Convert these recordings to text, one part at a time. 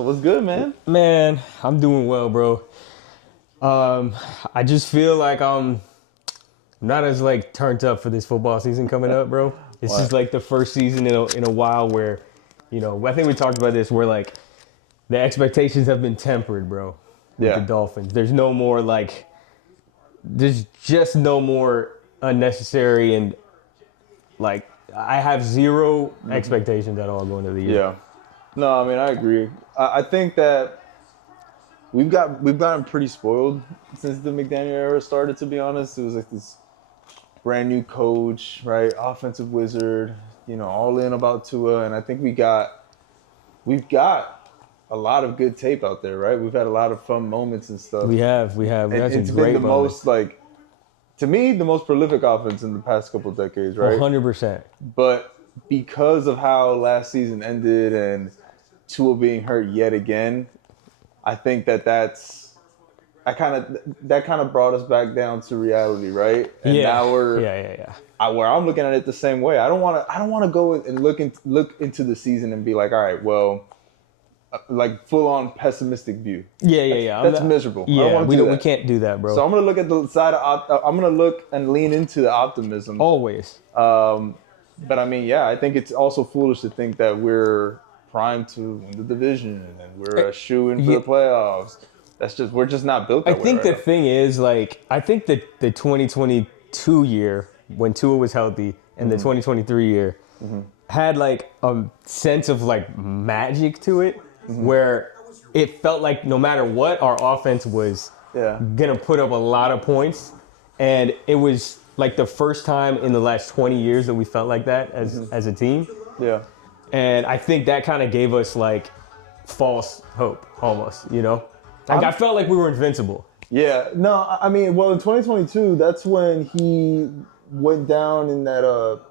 So what's good, man? Man, I'm doing well, bro. I just feel like I'm not as like turned up for this football season coming up, bro. This Why? is like the first season in a while where, I think we talked about this where like the expectations have been tempered, bro, with the Yeah. Dolphins. There's just no more unnecessary and like I have zero expectations at all going into the year. Yeah. No, I mean I agree. I think that we've gotten pretty spoiled since the McDaniel era started. To be honest, it was like this brand new coach, right? Offensive wizard, all in about Tua, and I think we've got a lot of good tape out there, right? We've had a lot of fun moments and stuff. We had And some it's been great the moments. most to me the most prolific offense in the past couple of decades, right? 100%. But because of how last season ended and Tua being hurt yet again, I think that kind of brought us back down to reality, right? And Yeah. now where I'm looking at it the same way. I don't want to go and look into the season and be like, all right, well, like full on pessimistic view. Yeah. That's miserable. I don't Yeah, want to do that. we can't do that, bro. So I'm gonna look at the side of I'm gonna look and lean into the optimism. Always. But I mean, yeah, I think it's also foolish to think that we're primed to win the division and we're a shoe-in for the playoffs. We're just not built that way. I think right the thing is, like, I think that the 2022 year when Tua was healthy and the 2023 year had like a sense of like magic to it, where it felt like no matter what, our offense was gonna put up a lot of points, and it was like the first time in the last 20 years that we felt like that as a team. Yeah. And I think that kind of gave us like false hope almost, Like I felt like we were invincible. Yeah. No, I mean, well, in 2022, that's when he went down in that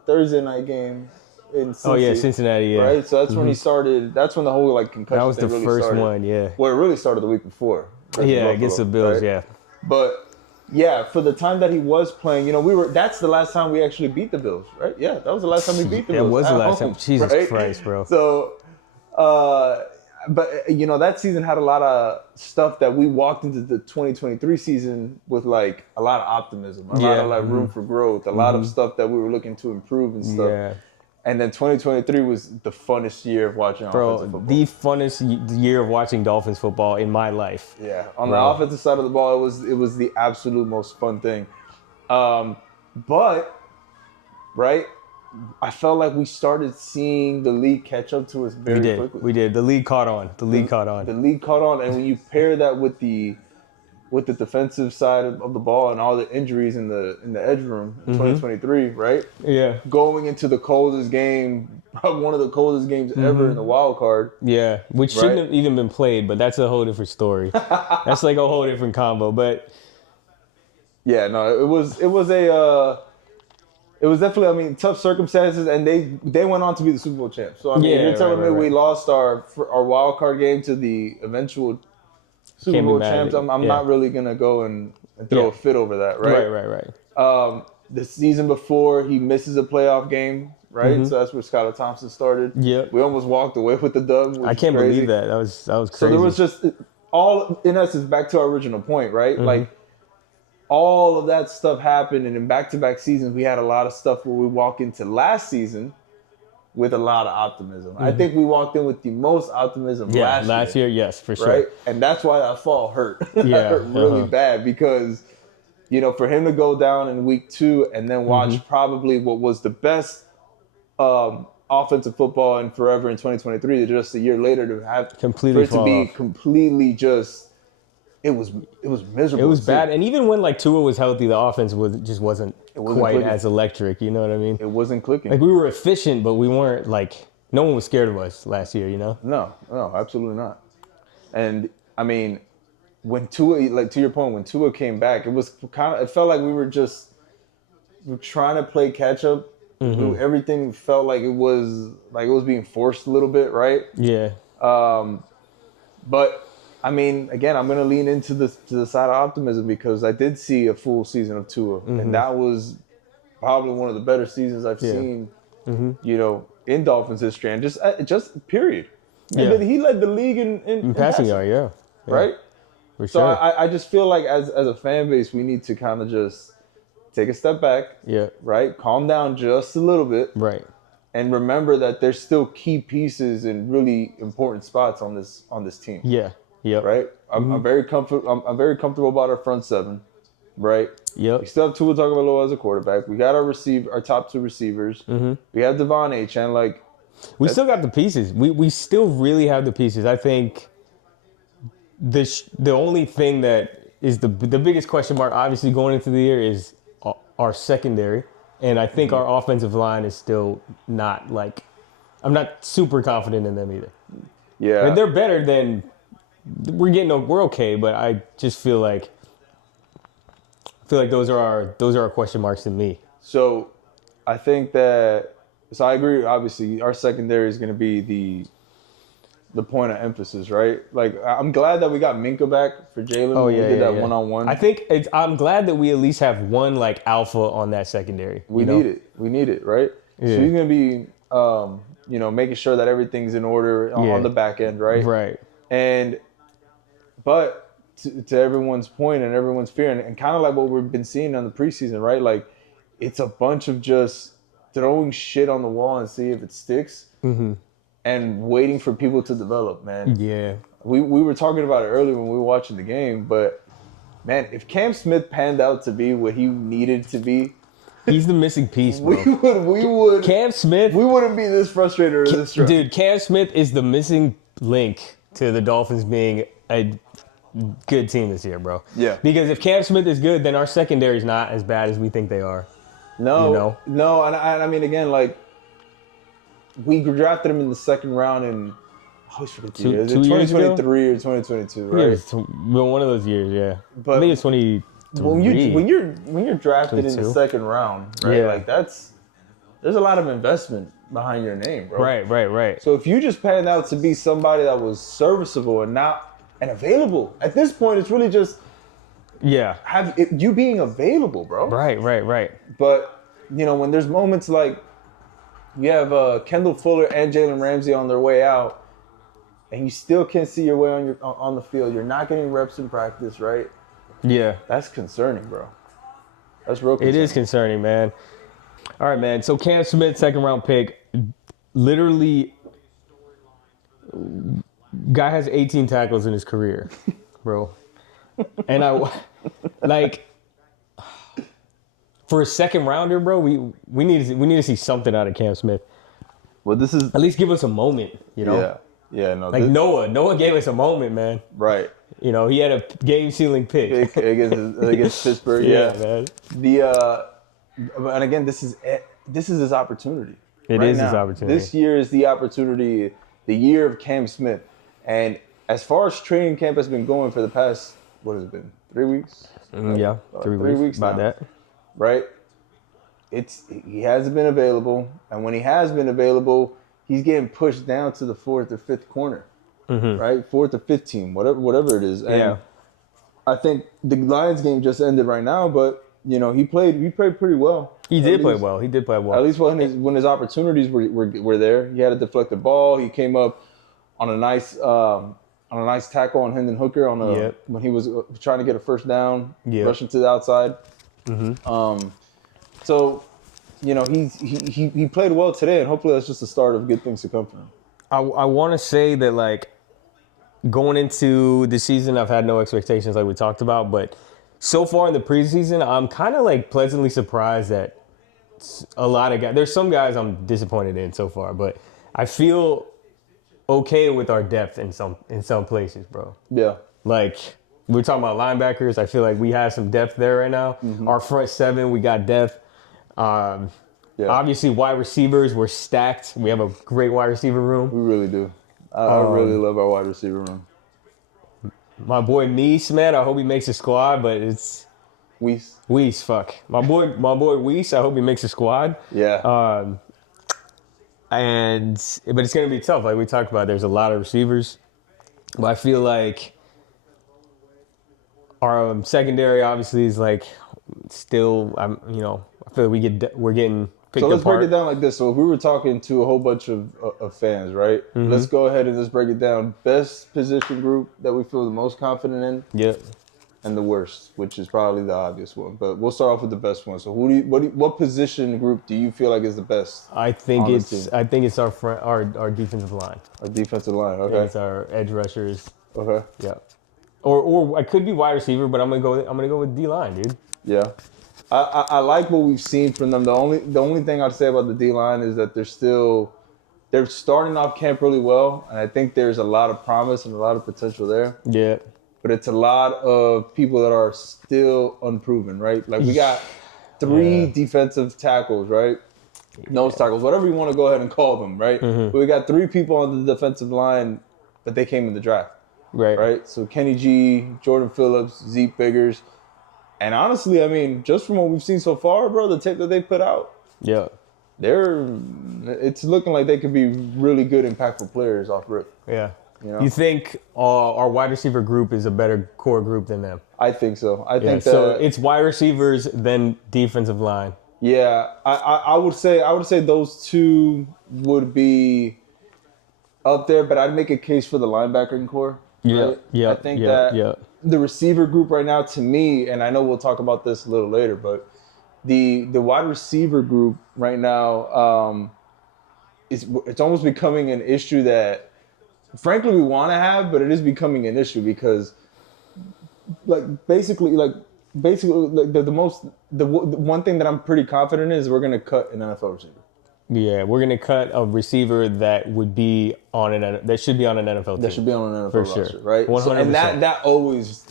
Thursday night game in Cincy. Oh yeah, Cincinnati, yeah. Right? So that's when he started. That's when the whole like concussion That was the thing really first started. one, yeah. Well, it really started the week before. Yeah, against the Bills, right? yeah. But yeah, for the time that he was playing, that's the last time we actually beat the Bills, right? Yeah, that was the last time we beat the Bills. That was the at last home, time. Jesus right? Christ, bro. So, but that season had a lot of stuff that we walked into the 2023 season with like a lot of optimism, a lot of like room for growth, a lot of stuff that we were looking to improve and stuff. Yeah. And then 2023 was the funnest year of watching offensive football. The funnest year of watching Dolphins football in my life. Yeah, on the offensive side of the ball, it was the absolute most fun thing. But right, I felt like we started seeing the league catch up to us very quickly. We did. The league caught on. The league caught on, and when you pair that with the defensive side of the ball and all the injuries in the edge room in 2023, right? Yeah. Going into the coldest game, probably one of the coldest games ever in the wild card. Yeah, which shouldn't have even been played, but that's a whole different story. That's like a whole different combo. But yeah, no, it was definitely, I mean, tough circumstances, and they went on to be the Super Bowl champs. So I mean, you're telling me we lost our wild card game to the eventual Super Bowl champs. I'm not really gonna go and throw a fit over that, right? Right. The season before, he misses a playoff game, right? So that's where Skylar Thompson started. Yeah. We almost walked away with the dub. I can't believe that. That was crazy. So there was just all, in essence, back to our original point, right? Like all of that stuff happened, and in back-to-back seasons, we had a lot of stuff where we walk into last season with a lot of optimism. I think we walked in with the most optimism last year. Yes, for sure. Right? And that's why that fall hurt. Yeah. Hurt really bad because, for him to go down in week 2 and then watch probably what was the best offensive football in forever in 2023, just a year later to have completely for it to be completely just, it was miserable. It was bad. And even when like Tua was healthy, the offense wasn't quite clicking. As electric, you know what I mean? It wasn't clicking. Like we were efficient, but we weren't like, no one was scared of us last year, No, absolutely not. And I mean, when Tua, like to your point, when Tua came back, it felt like we were trying to play catch up. Everything felt like it was being forced a little bit, right? Yeah. But I mean, again, I'm going to lean into the side of optimism because I did see a full season of Tua, and that was probably one of the better seasons I've seen, in Dolphins history, and just period. Yeah. He led the league in Passing yard, yeah. right? For So sure. I just feel like as a fan base, we need to kind of just take a step back, Yeah. right? Calm down just a little bit, Right. and remember that there's still key pieces in really important spots on this team. Yeah. Yep. Right. I'm very comfortable. I'm very comfortable about our front seven. Right. Yep. We still have Tua Tagovailoa as a quarterback. We got our top two receivers. We have Devon Achane. Like We still got the pieces. We still really have the pieces. I think the only thing that is the biggest question mark, obviously going into the year, is our secondary, and I think our offensive line is still not like. I'm not super confident in them either. yeah, And they're better than we're okay, but I just feel like those are our question marks to me. So I think that. So I agree. Obviously, our secondary is going to be the point of emphasis, right? Like I'm glad that we got Minka back for Jalen. Oh when yeah, we did yeah, that yeah. one-on-one. I think I'm glad that we at least have one like alpha on that secondary. We need it. We need it, right? Yeah. So he's going to be, making sure that everything's in order on the back end, right? Right. But to everyone's point and everyone's fear, and kind of like what we've been seeing on the preseason, right? Like, it's a bunch of just throwing shit on the wall and see if it sticks, and waiting for people to develop, man. Yeah. We were talking about it earlier when we were watching the game, but man, if Cam Smith panned out to be what he needed to be, He's the missing piece, bro. we would Cam Smith, we wouldn't be this frustrated or this stressed. dude. Cam Smith is the missing link to the Dolphins being a good team this year, bro. Yeah. Because if Cam Smith is good, then our secondary is not as bad as we think they are. No, and I mean, again, like, we drafted him in the second round in, I always forget the year. Is it 2023 or 2022, right? Yeah, it's one of those years, yeah. But I think it's 20. when you're drafted in the 22? second round, right? Yeah. Like, there's a lot of investment behind your name, bro. Right. So if you just panned out to be somebody that was serviceable and available, at this point, it's really just Yeah. you being available, bro. Right. But, when there's moments like you have Kendall Fuller and Jalen Ramsey on their way out, and you still can't see your way on the field, you're not getting reps in practice, right? Yeah. That's concerning, bro. That's real concerning. It is concerning, man. All right, man. So Cam Smith, second round pick, literally, guy has 18 tackles in his career, bro. And for a second rounder, bro, we need to see something out of Cam Smith. Well, this is At least give us a moment, you know. Yeah. No. Like Noah gave us a moment, man. Right. He had a game-sealing pick. Against Pittsburgh. Yeah, man. And again, this is his opportunity. It is his opportunity. This year is the opportunity, the year of Cam Smith. And as far as training camp has been going for the past, what has it been, 3 weeks? Yeah, 3 weeks. About now, that. right? He hasn't been available, and when he has been available, he's getting pushed down to the fourth or fifth corner, right? Fourth or fifth team, whatever it is. And I think the Lions game just ended right now, but he played pretty well. He did play well. At least when his opportunities were there. He had a deflected ball. He came up on a nice tackle on Hendon Hooker when he was trying to get a first down, rushing to the outside. So, he played well today, and hopefully that's just the start of good things to come for him. I want to say that, like, going into the season, I've had no expectations like we talked about, but so far in the preseason, I'm kind of, like, pleasantly surprised that a lot of guys, there's some guys I'm disappointed in so far, but I feel okay with our depth in some places, bro. Yeah. Like, we're talking about linebackers. I feel like we have some depth there right now. Our front seven, we got depth. Obviously, wide receivers, we're stacked. We have a great wide receiver room. We really do. I really love our wide receiver room. My boy Neese, man, I hope he makes a squad, but it's Weiss, fuck. My boy Weiss, I hope he makes a squad. Yeah. But it's gonna be tough. Like we talked about, there's a lot of receivers, but I feel like our secondary obviously is like still. I feel like we're getting picked So let's apart. break it down like this. So if we were talking to a whole bunch of fans, right? Mm-hmm. Let's go ahead and just break it down. Best position group that we feel the most confident in, Yep. and the worst, which is probably the obvious one. But we'll start off with the best one. So what position group do you feel like is the best? I think on this team? our defensive line. Our defensive line. I think Okay. it's our edge rushers. Okay. Yeah. Or I could be wide receiver, but I'm gonna go with D line, dude. Yeah. I like what we've seen from them. The only thing I'd say about the D line is that they're starting off camp really well, and I think there's a lot of promise and a lot of potential there. Yeah. But it's a lot of people that are still unproven, right? Like we got three defensive tackles, right? Nose tackles, whatever you want to go ahead and call them, right? Mm-hmm. But we got three people on the defensive line, but they came in the draft, right? So Kenny G, Jordan Phillips, Zeke Biggers. And honestly, I mean, just from what we've seen so far, bro, the tape that they put out, Yeah. it's looking like they could be really good, impactful players off rip. Yeah. You know? You think our wide receiver group is a better core group than them? I think so. I Yeah. think So that it's wide receivers, then defensive line. yeah, I would say those two would be up there, but I'd make a case for the linebacking core. Yeah. Right? Yeah. I think yeah, that yeah. the receiver group right now, to me, and I know we'll talk about this a little later, but the wide receiver group right now, it's almost becoming an issue that, frankly, we want to have, but it is becoming an issue because, basically, the one thing that I'm pretty confident in is we're gonna cut an NFL receiver. Yeah, we're gonna cut a receiver that would be that should be on an NFL team. That should be on an NFL For roster, sure. right? 100%. And that always,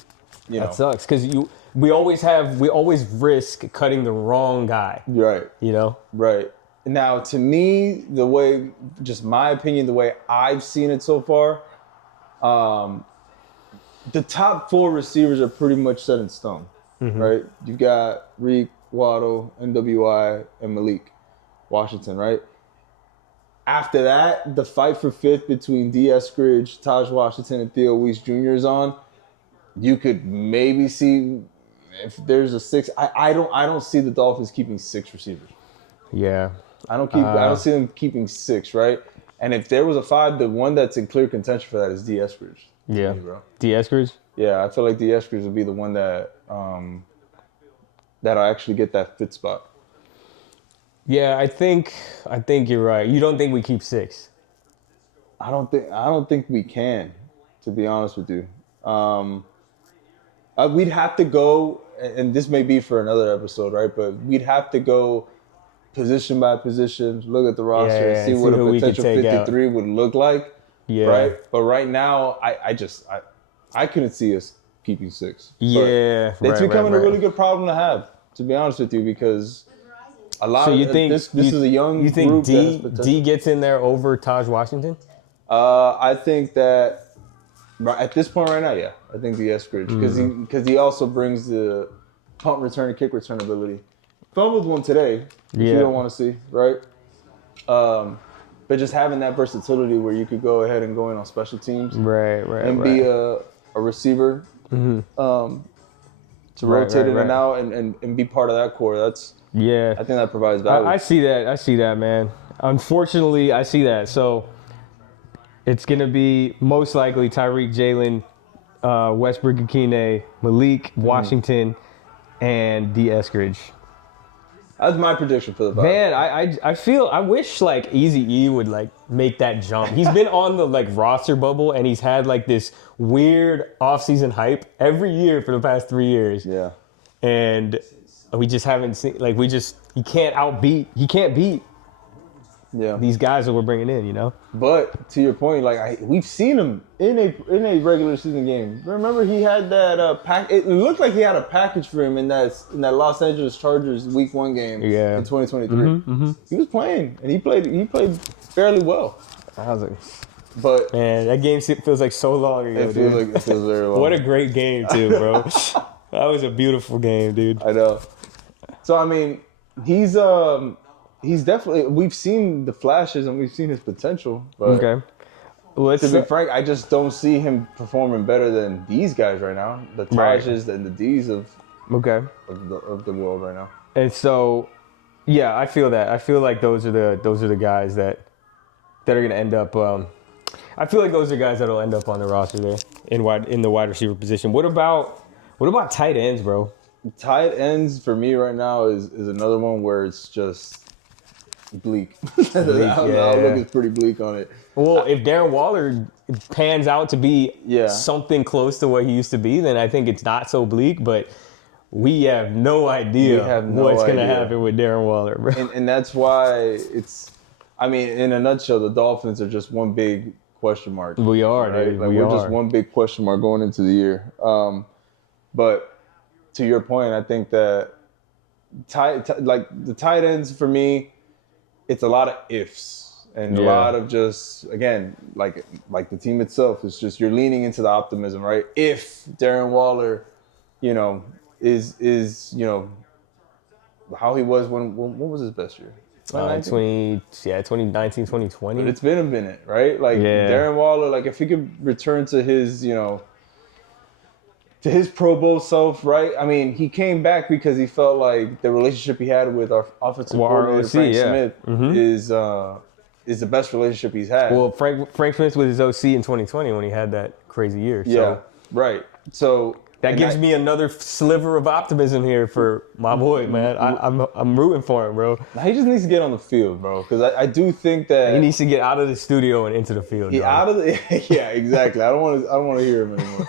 That sucks because we always risk cutting the wrong guy. right. You know. Right. Now, to me, just my opinion, the way I've seen it so far, the top four receivers are pretty much set in stone, right? You've got Reek, Waddle, NWI, and Malik Washington, right? After that, the fight for fifth between D. Eskridge, Taj Washington, and Theo Weiss Jr. is on. You could maybe see if there's a six. I don't see the Dolphins keeping six receivers. Yeah. I don't see them keeping six, right? And if there was a five, the one that's in clear contention for that is D. Eskridge. Yeah. Me, bro. D. Eskridge? Yeah, I feel like D. Eskridge would be the one that'll actually get that fit spot. Yeah, I think you're right. You don't think we keep six? I don't think we can, to be honest with you. We'd have to go, and this may be for another episode, right? But we'd have to go position by position, look at the roster, and see what a potential 53 would look like. Yeah. Right? But right now, I couldn't see us keeping six. Yeah. But it's becoming a really good problem to have, to be honest with you, because a lot so of you think this is a young you think group that has D potential. gets in there over Taj Washington? I think that at this point right now, yeah, I think the Eskridge because he also brings the punt return and kick return ability. Fumbled one today, which you don't want to see, right? But just having that versatility where you could go ahead and go in on special teams, Right. and be a receiver, to rotate in and out and be part of that core. I think that provides value. I see that, man. Unfortunately, I see that. So it's going to be most likely Tyreek, Jalen, Westbrook Akine, Malik, Washington, and D. Eskridge. That's my prediction for the Vikings. Man, I wish like Eazy-E would like make that jump. He's been on the like roster bubble and he's had like this weird offseason hype every year for the past 3 years. Yeah. And we just haven't seen he can't beat these guys that we're bringing in, you know? But to your point, like we've seen him in a regular season game. Remember, he had that pack. It looked like he had a package for him in that Los Angeles Chargers Week 1 game in 2023. He was playing, and he played fairly well. I was like, but man, that game feels like so long ago. It feels very long. What a great game too, bro. That was a beautiful game, dude. I know. So I mean, he's definitely. We've seen the flashes and we've seen his potential. But okay. To be frank, I just don't see him performing better than these guys right now. The Tajes and the D's of the world right now. And so, Yeah, I feel that. I feel like those are the guys that are gonna end up. I feel like those are guys that'll end up on the roster there in the wide receiver position. What about tight ends, bro? Tight ends for me right now is another one where it's just bleak. The outlook is pretty bleak on it. Well, if Darren Waller pans out to be Yeah. something close to what he used to be, then I think it's not so bleak. But we have no idea what's going to happen with Darren Waller, bro. And that's why it's, I mean, in a nutshell, the Dolphins are just one big question mark. We are, right? dude. Like, we're just one big question mark going into the year. But to your point, I think that the tight ends for me, it's a lot of ifs. And a lot of just, again, like the team itself, is just you're leaning into the optimism, right? If Darren Waller, is how he was when what was his best year? 2019, 2020. But it's been a minute, right? Like Darren Waller, like if he could return to his, to his Pro Bowl self, right? I mean, he came back because he felt like the relationship he had with our offensive coordinator, Frank Smith, is the best relationship he's had. Well, Frank Smith was his OC in 2020 when he had that crazy year. So. Yeah, right. So that gives me another sliver of optimism here for my boy, man. I'm rooting for him, bro. He just needs to get on the field, bro, because I do think that he needs to get out of the studio and into the field. Yeah, exactly. I don't want to hear him anymore.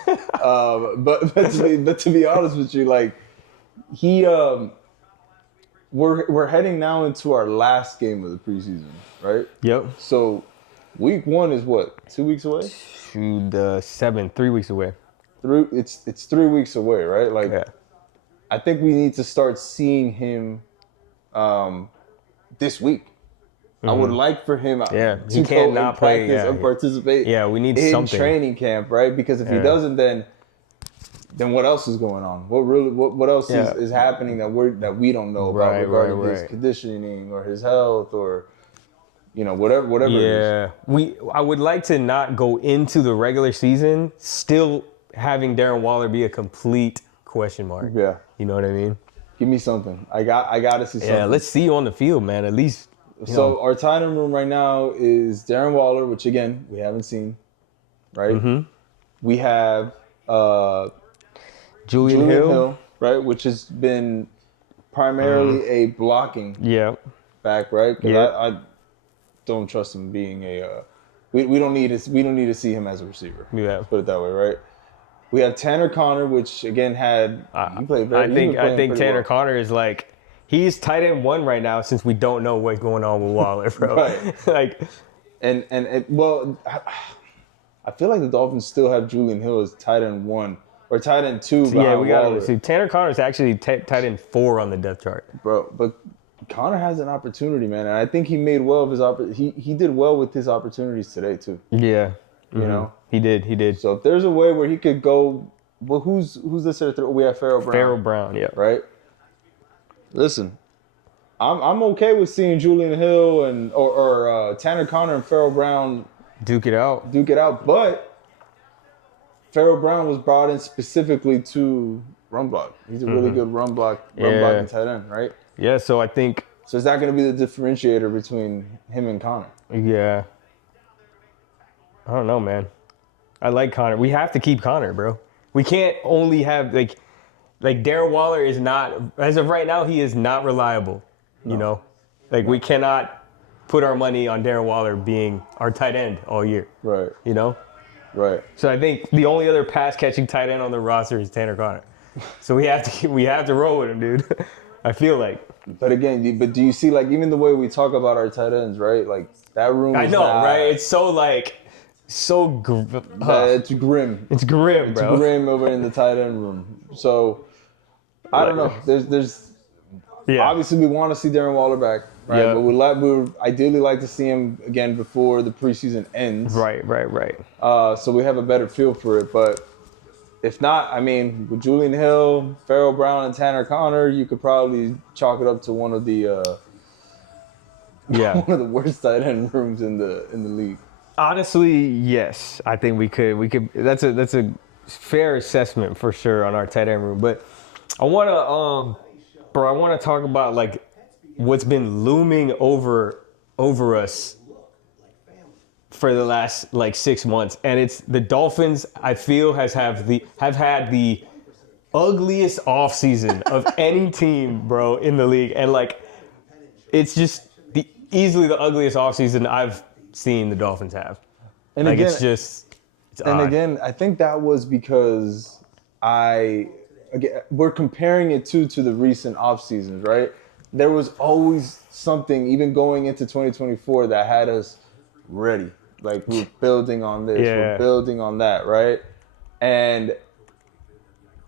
But to be honest with you, like we're heading now into our last game of the preseason, right? Yep. So week 1 is what, 2 weeks away? To the 7th, 3 weeks away. It's 3 weeks away, right? Like, I think we need to start seeing him this week. I would like for him to go and practice and participate. Yeah, we need in something. Training camp, right? Because if he doesn't, then what else is going on? What else is happening that we don't know about regarding his conditioning or his health or whatever. Yeah, I would like to not go into the regular season still having Darren Waller be a complete question mark. Yeah, you know what I mean. Give me something. I got to see something. Yeah, let's see you on the field, man. At least. So our tight end room right now is Darren Waller, which again we haven't seen, right? Mm-hmm. We have Julian Hill, right, which has been primarily a blocking back, right? Because I don't trust him being a. We don't need to see him as a receiver. Yeah, let's put it that way, right? We have Tanner Conner, which again had. I think Tanner Conner is like. He's tight end 1 right now since we don't know what's going on with Waller, bro. Right. I feel like the Dolphins still have Julian Hill as tight end 1 or tight end 2 behind Waller. See, Tanner Conner is actually tight end 4 on the depth chart, bro. But Conner has an opportunity, man, and I think he made well of his he did well with his opportunities today too. Yeah, you know he did. So if there's a way where he could go, well, who's this? We have Farrell Brown. Yeah, right. Listen, I'm okay with seeing Julian Hill and or Tanner Conner and Farrell Brown duke it out, but Farrell Brown was brought in specifically to run block. He's a really good run blocking tight end, right? Yeah, so I think is that going to be the differentiator between him and Conner? Yeah. I don't know, man. I like Conner. We have to keep Conner, bro. We can't only have like Darren Waller is not, as of right now, he is not reliable. No. You know, we cannot put our money on Darren Waller being our tight end all year. Right. You know? Right. So I think the only other pass catching tight end on the roster is Tanner Conner. So we have to roll with him, dude. I feel like. But again, do you see even the way we talk about our tight ends, right? Like that room. I know, right? It's so it's grim. It's grim, bro. It's grim over in the tight end room. So. I don't know. There's obviously we want to see Darren Waller back, right? Yeah. But we would ideally like to see him again before the preseason ends. Right. So we have a better feel for it. But if not, I mean, with Julian Hill, Farrell Brown, and Tanner Conner, you could probably chalk it up to one of the one of the worst tight end rooms in the league. Honestly, yes. I think we could. That's a fair assessment for sure on our tight end room, but. I want to talk about what's been looming over us for the last like 6 months, and it's the Dolphins. I feel have had the ugliest offseason of any team, bro, in the league, and like it's just easily the ugliest offseason I've seen the Dolphins have. And like again, it's and odd. again, I think that was because we're comparing it to the recent off seasons, right? There was always something, even going into 2024, that had us ready. Like, we're building on this, we're building on that, right? And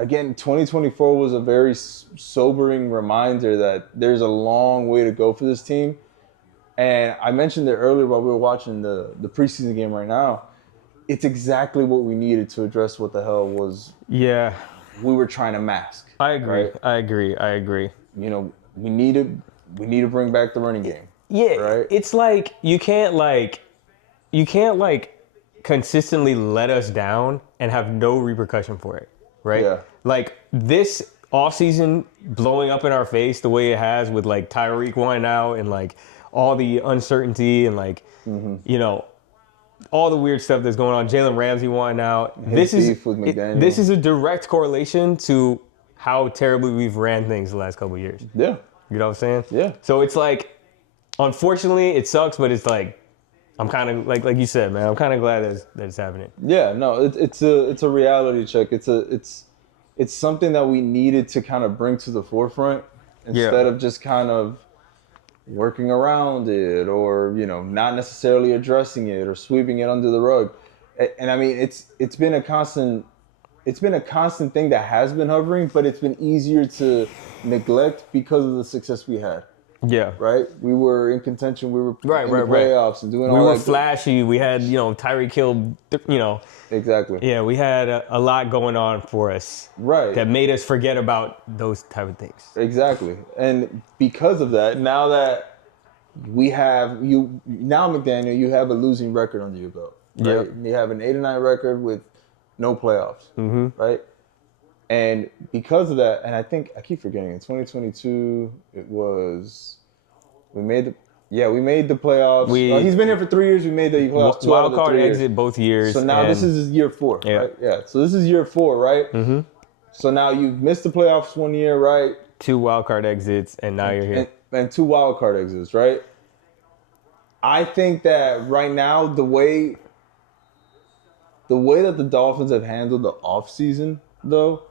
again, 2024 was a very sobering reminder that there's a long way to go for this team. And I mentioned it earlier while we were watching the preseason game right now. It's exactly what we needed to address what the hell was we were trying to mask. I agree. Right? I agree. You know, we need to bring back the running game. Yeah, right? It's like you can't consistently let us down and have no repercussion for it, right? Yeah. Like this offseason blowing up in our face the way it has with like Tyreek wanting out and like all the uncertainty and like you know, all the weird stuff that's going on. Jalen Ramsey wanting out. This is a direct correlation to how terribly we've ran things the last couple of years. Yeah. You know what I'm saying? Yeah. So it's like, unfortunately, it sucks, but it's like, I'm kind of like you said, man. I'm kind of glad that it's happening. Yeah. No, it's a reality check. It's something that we needed to kind of bring to the forefront instead of just kind of working around it, or not necessarily addressing it or sweeping it under the rug. And I mean, it's been a constant thing that has been hovering, but it's been easier to neglect because of the success we had. Yeah. Right? We were in contention. We were in the playoffs and doing all that. We were flashy. We had, Tyreek Hill, Exactly. Yeah, we had a lot going on for us. Right. That made us forget about those type of things. Exactly. And because of that, now that we have McDaniel, you have a losing record under your belt. Right? Yep. You have an 8-9 record with no playoffs. Mm-hmm. Right? And because of that, and I keep forgetting, in 2022, we made the playoffs. He's been here for 3 years. We made the playoffs. Wild card exit both years. So now this is year 4, right? Yeah. So this is year 4, right? Mm-hmm. So now you've missed the playoffs 1 year, right? 2 wild card exits, and now you're here. And 2 wild card exits, right? I think that right now, the way that the Dolphins have handled the offseason, though,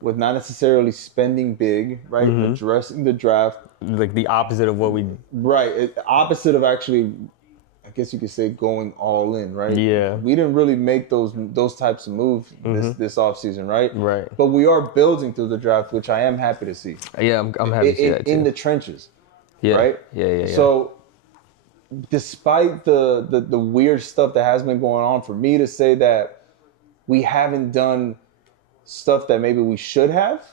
with not necessarily spending big, right? Mm-hmm. Addressing the draft. Like the opposite of what we... Right. Opposite of actually, I guess you could say, going all in, right? Yeah. We didn't really make those types of moves this offseason, right? Right. But we are building through the draft, which I am happy to see. Yeah, I'm happy to see that too. In the trenches. Yeah. Right? Yeah. So, despite the weird stuff that has been going on, for me to say that we haven't done stuff that maybe we should have,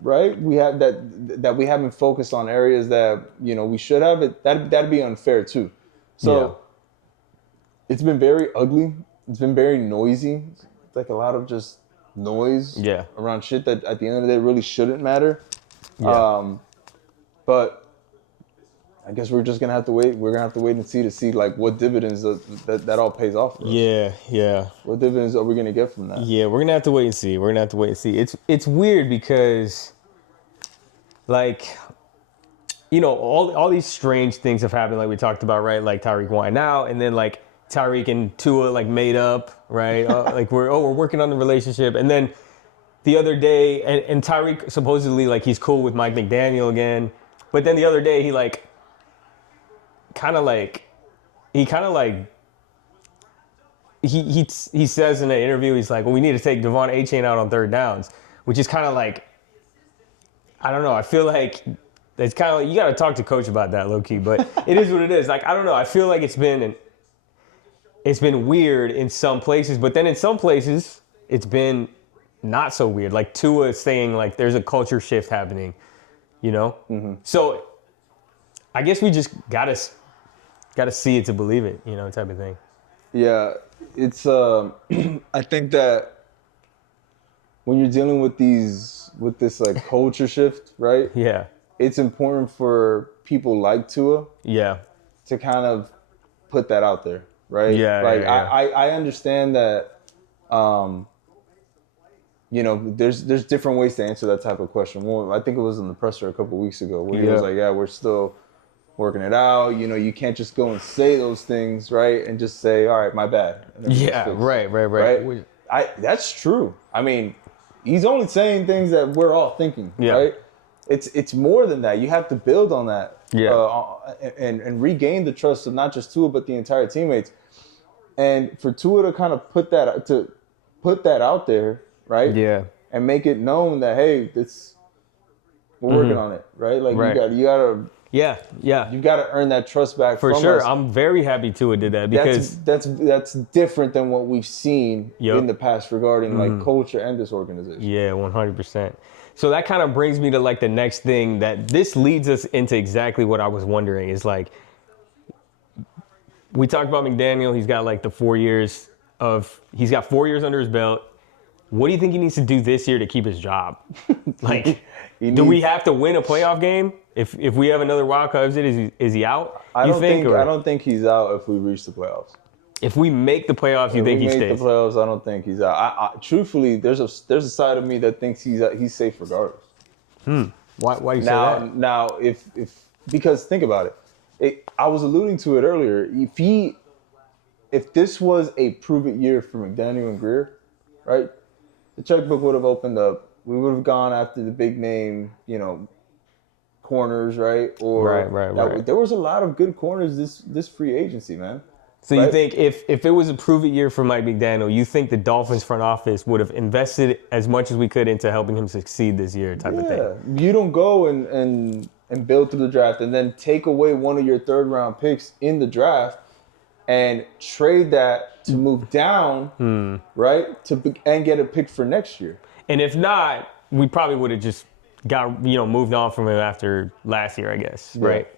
right? We have that we haven't focused on areas that we should have. That'd be unfair too. So it's been very ugly. It's been very noisy. It's like a lot of just noise around shit that at the end of the day really shouldn't matter. Yeah. But I guess we're just gonna have to wait. We're gonna have to wait and see like what dividends that all pays off for us. Yeah. What dividends are we gonna get from that? Yeah, we're gonna have to wait and see. It's weird because, like, all these strange things have happened. Like we talked about, right? Like Tyreek wanting out, and then like Tyreek and Tua like made up, right? Like we're working on the relationship, and then the other day, and Tyreek supposedly like he's cool with Mike McDaniel again, but then the other day he like. He says in an interview, he's like, well, we need to take Devon Achane out on 3rd downs, which is kind of like, I don't know. I feel like it's kind of like, you got to talk to coach about that, low key, but it is what it is. Like, I don't know. I feel like it's been weird in some places, but then in some places it's been not so weird. Like Tua is saying like, there's a culture shift happening, Mm-hmm. So I guess we just gotta see it to believe it, type of thing. Yeah, it's. I think that when you're dealing with this like culture shift, right? Yeah. it's important for people like Tua Yeah. to kind of put that out there, right? Yeah, Like yeah. I understand that, you know, there's different ways to answer that type of question. Well, I think it was in the presser a couple weeks ago where he was like, yeah, we're still working it out. You know, you can't just go and say those things, right? And just say, all right, my bad. And Yeah, right. Right? That's true. I mean, he's only saying things that we're all thinking, Yeah. right? It's more than that. You have to build on that, and regain the trust of not just Tua but the entire teammates. And for Tua to kind of put that out there, right? Yeah. And make it known that, hey, we're working on it, right? Like you gotta Yeah. you gotta earn that trust back For from sure. us. I'm very happy Tua did that because That's different than what we've seen in the past regarding like culture and this organization. Yeah, 100%. So that kind of brings me to like the next thing that this leads us into exactly what I was wondering is like, we talked about McDaniel. He's got like he's got 4 years under his belt. What do you think he needs to do this year to keep his job? Like, do we have to win a playoff game? If we have another wild card exit, is he out? I don't think he's out if we reach the playoffs. If we make the playoffs, you think he stays? If we make the playoffs, I don't think he's out. I truthfully, there's a side of me that thinks he's safe regardless. Why you say that? Now, if because think about it, I was alluding to it earlier. If this was a prove-it year for McDaniel and Greer, right, the checkbook would have opened up. We would have gone after the big name, you know, corners, right? Or right. There was a lot of good corners this free agency, man. So you think if it was a prove-it year for Mike McDaniel, you think the Dolphins front office would have invested as much as we could into helping him succeed this year type of thing? Yeah, you don't go and build through the draft and then take away one of your third-round picks in the draft and trade that to move down, right, and get a pick for next year. And if not, we probably would have just moved on from him after last year, I guess, right?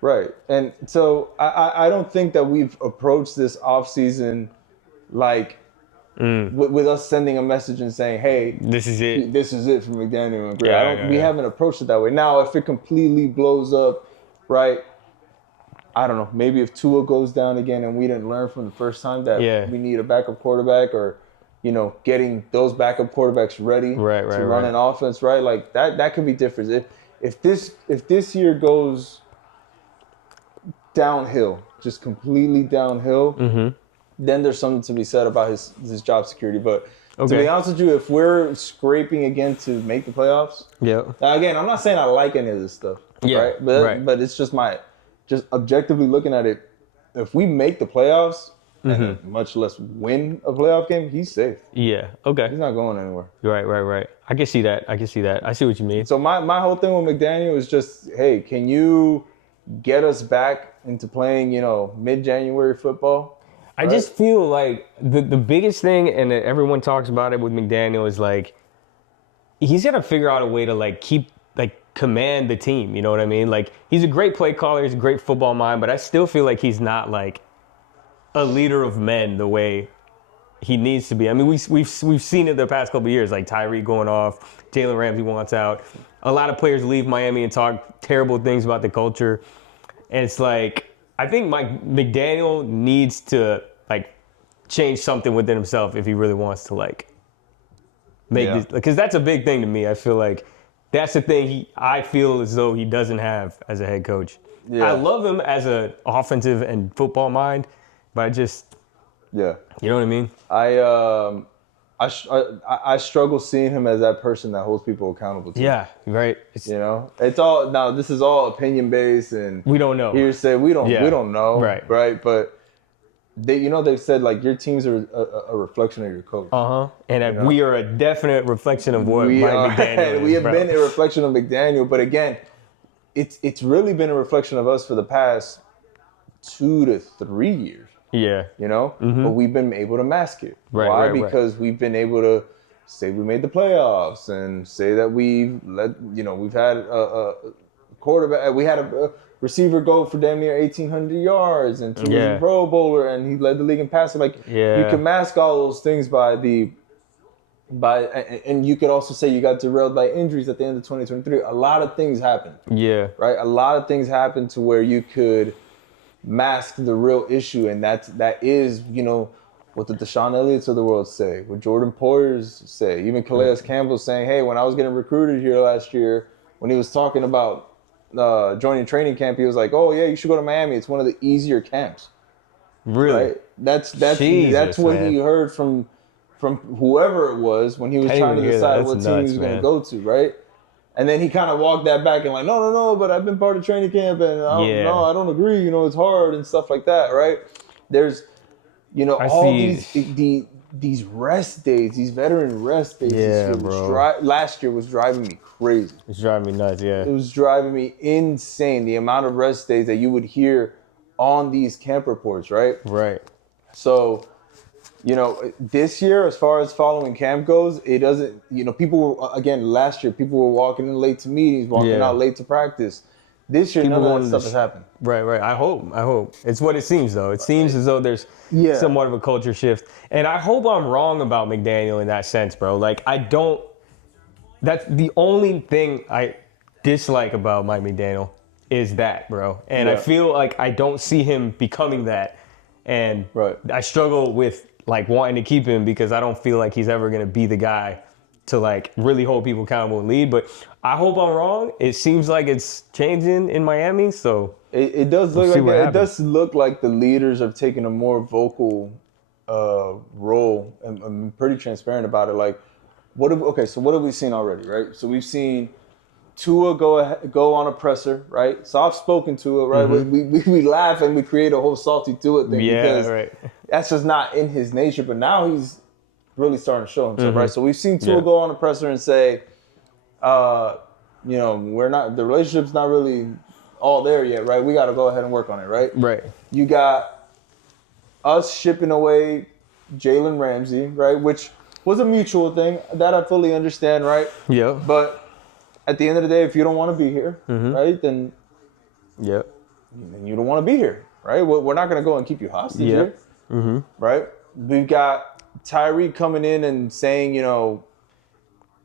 Right. And so I don't think that we've approached this offseason like with us sending a message and saying, hey, this is it. This is it for McDaniel and Greer. We haven't approached it that way. Now, if it completely blows up, right, I don't know. Maybe if Tua goes down again and we didn't learn from the first time that we need a backup quarterback or, you know, getting those backup quarterbacks ready to run an offense, right? Like that could be different. If this year goes downhill, just completely downhill, then there's something to be said about his job security. But to be honest with you, if we're scraping again to make the playoffs, now again, I'm not saying I like any of this stuff, right? But it's just just objectively looking at it, if we make the playoffs, and much less win a playoff game, he's safe. Yeah, okay. He's not going anywhere. Right. I can see that. I see what you mean. So my whole thing with McDaniel is just, hey, can you get us back into playing, you know, mid-January football? I just feel like the biggest thing, and everyone talks about it with McDaniel, is like he's got to figure out a way to like command the team. You know what I mean? Like he's a great play caller, he's a great football mind, but I still feel like he's not like a leader of men the way he needs to be. I mean, we've seen it the past couple of years, like Tyreek going off, Jalen Ramsey wants out. A lot of players leave Miami and talk terrible things about the culture. And it's like, I think Mike McDaniel needs to like change something within himself if he really wants to like make this, because that's a big thing to me. I feel like that's the thing I feel as though he doesn't have as a head coach. Yeah. I love him as an offensive and football mind, but I just, you know what I mean? I struggle seeing him as that person that holds people accountable to. Yeah, right. You know, it's all now. This is all opinion based, and we don't know. Hearsay. We don't know. Right. But they've said like your teams are a reflection of your coach. And we are a definite reflection of what Mike McDaniel is. We have been a reflection of McDaniel, but again, it's really been a reflection of us for the past 2 to 3 years. Yeah. You know? But we've been able to mask it. Why? Because we've been able to say we made the playoffs and say that we've had a quarterback, we had a receiver go for damn near 1,800 yards and he was a Pro Bowler and he led the league in passing. Like, you can mask all those things by the and you could also say you got derailed by injuries at the end of 2023. A lot of things happened. Yeah. Right? A lot of things happened to where you could mask the real issue, and that is, what the Deshaun Elliott's of the world say, what Jordan Poyer's say, even Calais Campbell saying, hey, when I was getting recruited here last year, when he was talking about joining training camp, he was like, oh yeah, you should go to Miami. It's one of the easier camps. Really? Right? That's Jesus, what man. he heard from whoever it was when he was Can't trying to even hear decide that. what That's team he nuts, was going to man. go to, right? And then he kind of walked that back and like, no, but I've been part of training camp and I don't agree. It's hard and stuff like that, right? There's, I all see. these rest days, these veteran rest days. Yeah, bro. Last year was driving me crazy. It's driving me nuts, yeah. It was driving me insane. The amount of rest days that you would hear on these camp reports, right? Right. So, this year, as far as following camp goes, it doesn't, last year, people were walking in late to meetings, walking out late to practice. This year, none of that stuff has happened. Right. I hope. It's what it seems, though. It seems as though there's somewhat of a culture shift. And I hope I'm wrong about McDaniel in that sense, bro. Like, that's the only thing I dislike about Mike McDaniel is that, bro. And I feel like I don't see him becoming that. And I struggle with like wanting to keep him because I don't feel like he's ever going to be the guy to like really hold people accountable and lead. But I hope I'm wrong. It seems like it's changing in Miami. So it does look like the leaders have taken a more vocal role, and I'm pretty transparent about it. Like, what have we seen already, right? So we've seen Tua go on a presser, right? Soft-spoken Tua, right? Mm-hmm. We laugh and we create a whole salty Tua thing because that's just not in his nature. But now he's really starting to show himself, right? So we've seen Tua go on a presser and say, the relationship's not really all there yet, right? We got to go ahead and work on it, right? Right. You got us shipping away Jalen Ramsey, right? Which was a mutual thing that I fully understand, right? Yeah. But at the end of the day, if you don't want to be here, right, then you don't want to be here, right? We're not going to go and keep you hostage here, right? We've got Tyreek coming in and saying,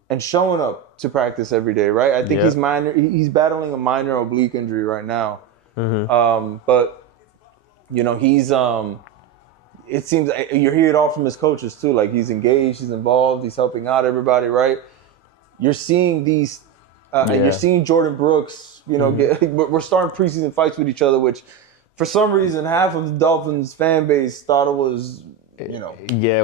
and showing up to practice every day, right? I think he's battling a minor oblique injury right now. But, he's, it seems you hear it all from his coaches too. Like, he's engaged, he's involved, he's helping out everybody, right? You're seeing these, and you're seeing Jordan Brooks, we're starting preseason fights with each other, which for some reason half of the Dolphins fan base thought it was, we didn't like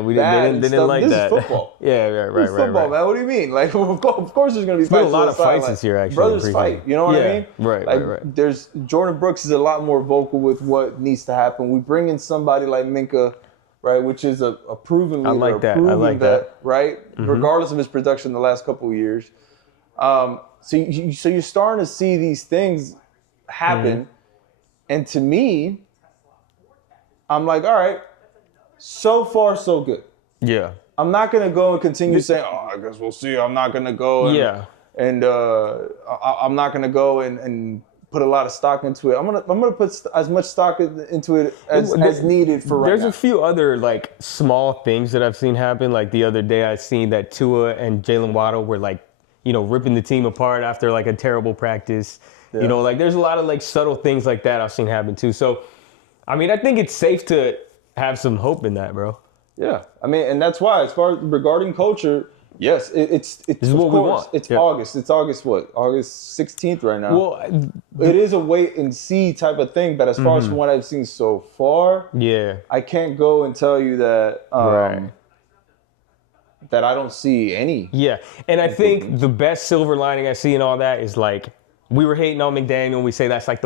this that. This is football. Right. This is football, man. What do you mean? Like, of course there's going to be fights. There's been a lot of fights this year, actually. Brothers fight, you know what I mean? Right. There's Jordan Brooks is a lot more vocal with what needs to happen. We bring in somebody like Minka, right, which is a proven leader. I like that. Right? Regardless of his production the last couple of years. So you're starting to see these things happen. And to me, I'm like, all right, so far so good. Yeah. I'm not going to go and continue saying, I guess we'll see. I'm not going to go and I'm not going to go and put a lot of stock into it. I'm gonna put as much stock into it as needed for right now. There's a few other like small things that I've seen happen. Like the other day, I seen that Tua and Jalen Waddle were like, ripping the team apart after like a terrible practice. Yeah. Like there's a lot of like subtle things like that I've seen happen too. So, I mean, I think it's safe to have some hope in that, bro. Yeah, I mean, and that's why, as far as regarding culture, yes, it's this is what we want. It's August. It's August what? August 16th right now. Well, it is a wait and see type of thing. But as far as from what I've seen so far, I can't go and tell you that that I don't see any. Yeah, and I think the best silver lining I see in all that is like we were hating on McDaniel. We say that's like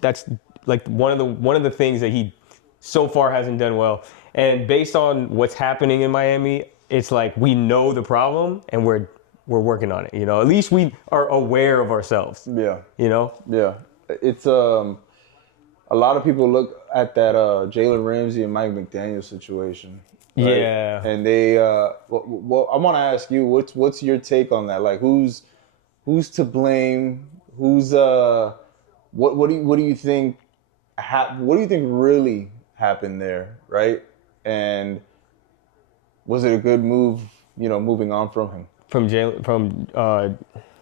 that's like one of the things that he so far hasn't done well. And based on what's happening in Miami, it's like we know the problem and we're working on it. At least we are aware of ourselves. Yeah. Yeah. It's a lot of people look at that Jalen Ramsey and Mike McDaniel situation. Right? Yeah. And they well, I want to ask you, what's your take on that? Like, who's to blame? Who's what do you think what do you think really happened there, right? And was it a good move, moving on from him.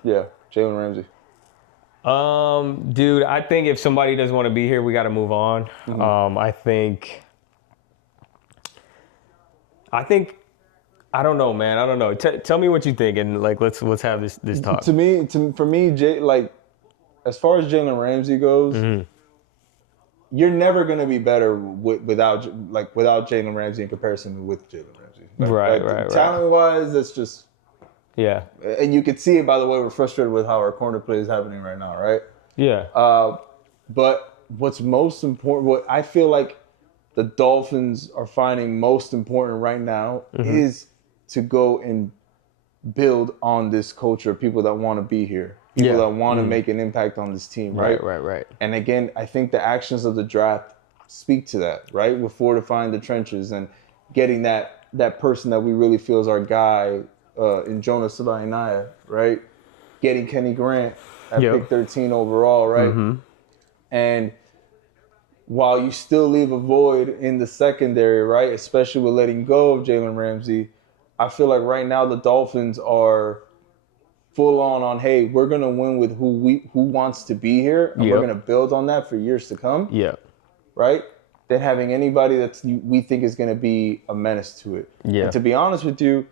Yeah, Jalen Ramsey. Dude, I think if somebody doesn't want to be here, we got to move on. Mm-hmm. I don't know, man. I don't know. Tell me what you think, and like let's have this talk. For me, as far as Jalen Ramsey goes, you're never gonna be better without Jalen Ramsey in comparison with Jalen Ramsey. Right. Talent wise, that's just and you can see it by the way we're frustrated with how our corner play is happening right now, right? Yeah. But what's most important, what I feel like the Dolphins are finding most important right now is to go and build on this culture of people that want to be here, people that want to make an impact on this team, right? Right. And again, I think the actions of the draft speak to that, right? With fortifying the trenches and getting that person that we really feel is our guy in Jonas Savaiinaia, right? Getting Kenny Grant at pick 13 overall, right? And while you still leave a void in the secondary, right, especially with letting go of Jalen Ramsey, I feel like right now the Dolphins are full on, hey, we're going to win with who wants to be here, and we're going to build on that for years to come. Yeah. Right? Than having anybody we think is going to be a menace to it. Yeah. And to be honest with you,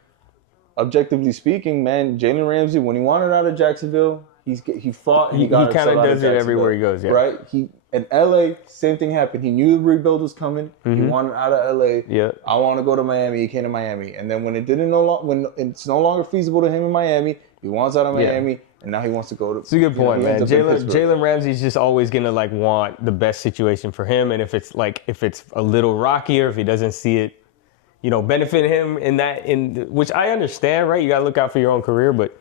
objectively speaking, man, Jalen Ramsey, when he wanted out of Jacksonville, he fought and he got kind of does it everywhere he goes, right? In LA, same thing happened. He knew the rebuild was coming. He wanted out of LA. Yeah. I want to go to Miami. He came to Miami. And then when it's no longer feasible to him in Miami, he wants out of Miami, and now he wants to go to. It's a good point, man. Jalen Ramsey's just always gonna want the best situation for him, and if it's a little rockier, if he doesn't see it, benefit him which I understand, right? You gotta look out for your own career, but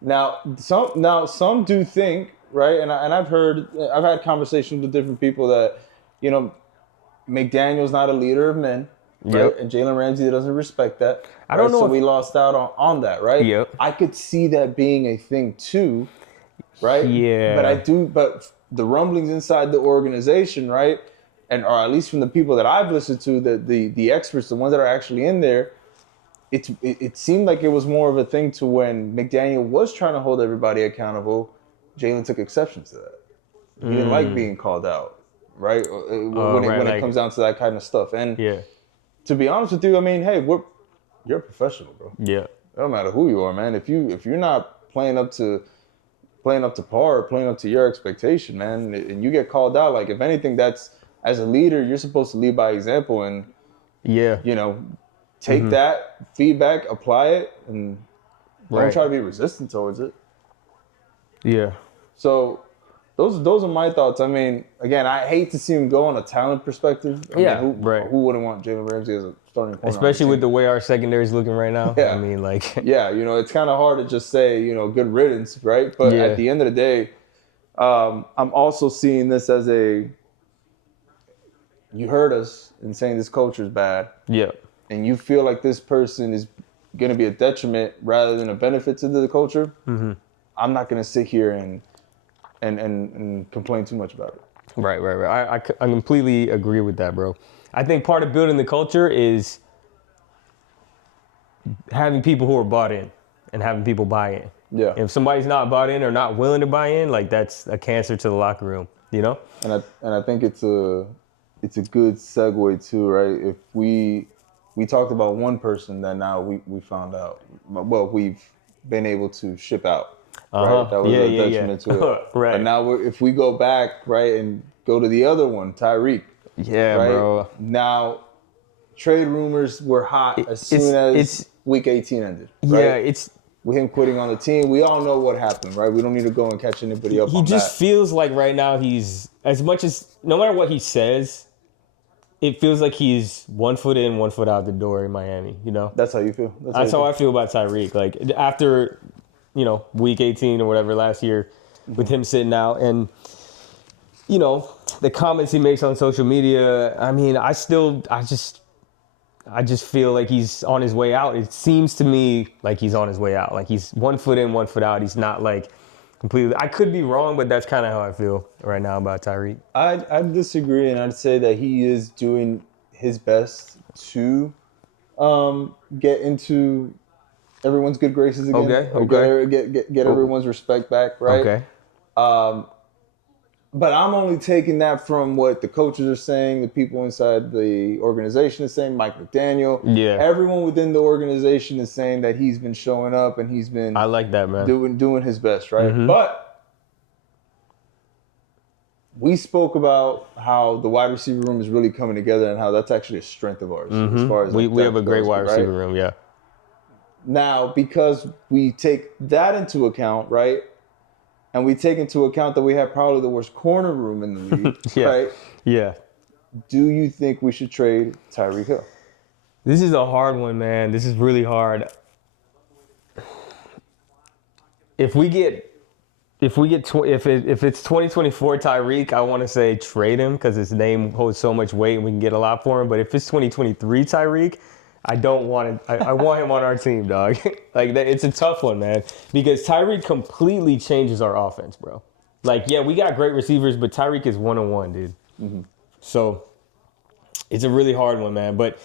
Now some do think, right, and I've had conversations with different people that, McDaniel's not a leader of men, right? And Jalen Ramsey doesn't respect that. I don't know. So we lost out on that, right? Yep. I could see that being a thing too, right? Yeah. But the rumblings inside the organization, right, or at least from the people that I've listened to, the experts, the ones that are actually in there, it seemed like it was more of a thing to when McDaniel was trying to hold everybody accountable, Jalen took exceptions to that. He didn't like being called out, right? When it comes down to that kind of stuff. And to be honest with you, I mean, hey, you're a professional, bro. Yeah. It don't matter who you are, man. If you're not playing up to par, playing up to your expectation, man, and you get called out, like if anything, that's as a leader, you're supposed to lead by example and take that feedback, apply it, and don't try to be resistant towards it. Yeah. So those are my thoughts. I mean, again, I hate to see him go on a talent perspective. I mean, who wouldn't want Jalen Ramsey as a starting corner? Especially with the way our secondary is looking right now. Yeah. I mean, like... it's kind of hard to just say, good riddance, right? But at the end of the day, I'm also seeing this as you heard us in saying this culture is bad. Yeah. And you feel like this person is going to be a detriment rather than a benefit to the culture. I'm not going to sit here and complain too much about it. Right. I completely agree with that, bro. I think part of building the culture is having people who are bought in and having people buy in. Yeah. And if somebody's not bought in or not willing to buy in, like that's a cancer to the locker room, And I think it's a good segue too, right? If we talked about one person that now we found out, well, we've been able to ship out. Right? That was a detriment to it. Right. But now if we go back, right, and go to the other one, Tyreek. Yeah, right? bro. Now, trade rumors were hot as soon as Week 18 ended. Right? Yeah, with him quitting on the team, we all know what happened, right? We don't need to go and catch anybody up on that. He just feels like right now he's, as much as, no matter what he says, it feels like he's 1 foot in, 1 foot out the door in Miami, That's how you feel? That's how I feel about Tyreek. Like, after... Week 18 or whatever last year with him sitting out. And, the comments he makes on social media, I mean, I just feel like he's on his way out. It seems to me like he's on his way out. Like he's 1 foot in, 1 foot out. He's not like completely, I could be wrong, but that's kind of how I feel right now about Tyreek. I disagree, and I'd say that he is doing his best to get into everyone's good graces again. Okay. Get everyone's respect back, right? Okay. But I'm only taking that from what the coaches are saying, the people inside the organization is saying, Mike McDaniel. Yeah. Everyone within the organization is saying that he's been showing up and he's been I like that, man. doing his best, right? But we spoke about how the wide receiver room is really coming together and how that's actually a strength of ours as far as We have a great wide receiver room, yeah. Now, because we take that into account, right? And we take into account that we have probably the worst corner room in the league, Yeah. right? Yeah. Do you think we should trade Tyreek Hill? This is a hard one, man. This is really hard. If it's 2024 Tyreek, I want to say trade him because his name holds so much weight and we can get a lot for him. But if it's 2023 Tyreek, I don't want it. I want him on our team, dog. Like that, it's a tough one, man, because Tyreek completely changes our offense, bro. Like, yeah, we got great receivers, but Tyreek is 1-on-1, dude. So it's a really hard one, man. But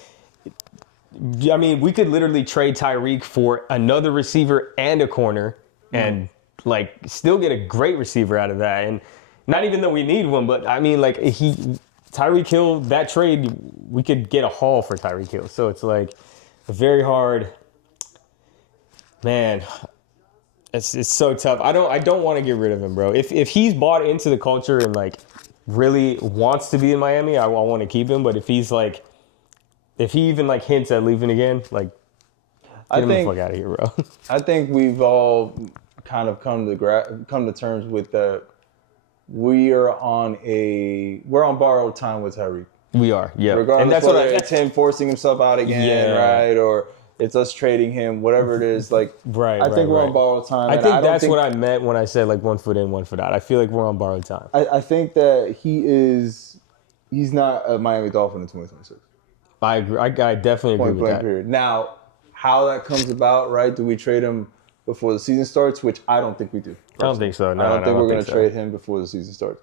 I mean, we could literally trade Tyreek for another receiver and a corner, and like still get a great receiver out of that. And not even that we need one, but I mean, like Tyreek Hill, that trade, we could get a haul for Tyreek Hill. So it's like very hard. Man, it's so tough. I don't want to get rid of him, bro. If he's bought into the culture and like really wants to be in Miami, I want to keep him. But if he even like hints at leaving again, like get him the fuck out of here, bro. I think we've all kind of come to terms with that. We're on borrowed time with Tyreek. We are, yeah. Regardless and that's whether what it's him forcing himself out again, right, or it's us trading him, whatever it is. Like, I think we're on borrowed time. I think that's what I meant when I said like 1 foot in, 1 foot out. I feel like we're on borrowed time. I think that he's not a Miami Dolphin in 2026. I agree. I definitely agree with that. Period. Now, how that comes about, right? Do we trade him before the season starts? Which I don't think we do. Personally. I don't think so. No, I don't think we're going to trade him before the season starts.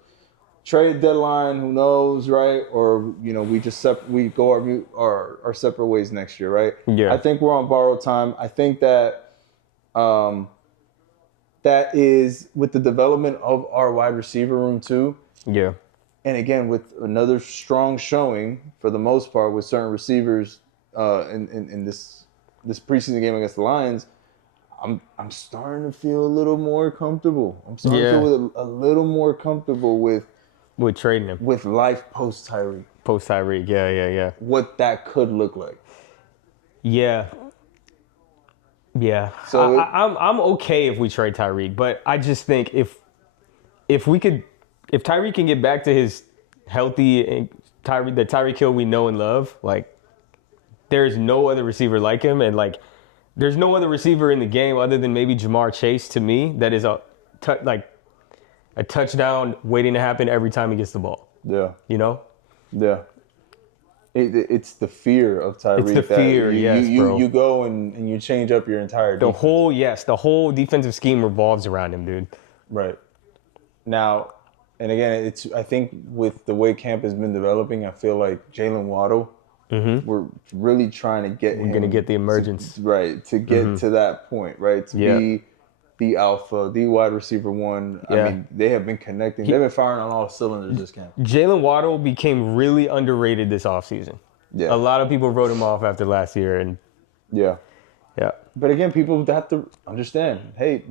Trade deadline, who knows, right? Or we just we go our separate ways next year, right? Yeah. I think we're on borrowed time. I think that that is with the development of our wide receiver room too. Yeah. And again, with another strong showing for the most part with certain receivers in this preseason game against the Lions, I'm starting to feel a little more comfortable. I'm starting to feel a little more comfortable with trading him. With life post Tyreek. Post Tyreek, yeah. What that could look like. Yeah. So I'm okay if we trade Tyreek, but I just think if Tyreek can get back to his healthy Tyreek Hill we know and love, like there's no other receiver like him, and like there's no other receiver in the game other than maybe Jamar Chase to me that is a touchdown waiting to happen every time he gets the ball. Yeah. Yeah. It's the fear of Tyreek. It's the fear, bro. You go and you change up your entire defense. The whole defensive scheme revolves around him, dude. Right. Now, and again, I think with the way camp has been developing, I feel like Jalen Waddle, we're really trying to get him. We're going to get the emergence. To get to that point, right? To be the alpha, the wide receiver one. Yeah. I mean, they have been connecting. They've been firing on all cylinders this camp. Jalen Waddle became really underrated this offseason. Yeah. A lot of people wrote him off after last year. And yeah. But again, people have to understand, hey,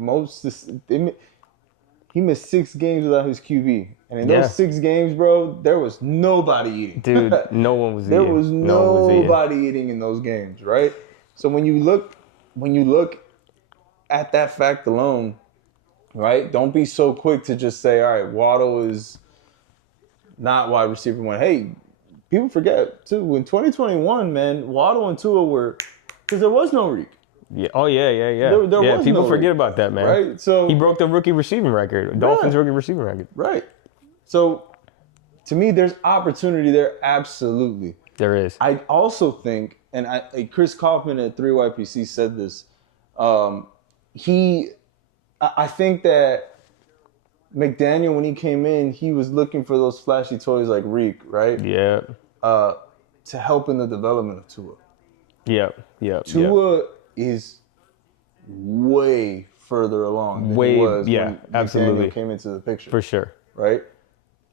he missed 6 games without his QB. And in those 6 games, bro, there was nobody eating. Dude, no one was eating. There was nobody eating in those games, right? So when you look at that fact alone, right? Don't be so quick to just say, all right, Waddle is not wide receiver one. Hey, people forget, too, in 2021, man, Waddle and Tua were, because there was no Reek. Yeah. Oh, yeah. There was people no forget Reek, about that, man. Right? So he broke the rookie receiving record, Dolphins rookie receiving record. Right. So, to me, there's opportunity there, absolutely. There is. I also think, and Chris Kaufman at 3YPC said this, I think that McDaniel, when he came in, he was looking for those flashy toys like Reek, right? Yeah. To help in the development of Tua. Yep. Tua is way further along than he was when absolutely McDaniel came into the picture. For sure. Right?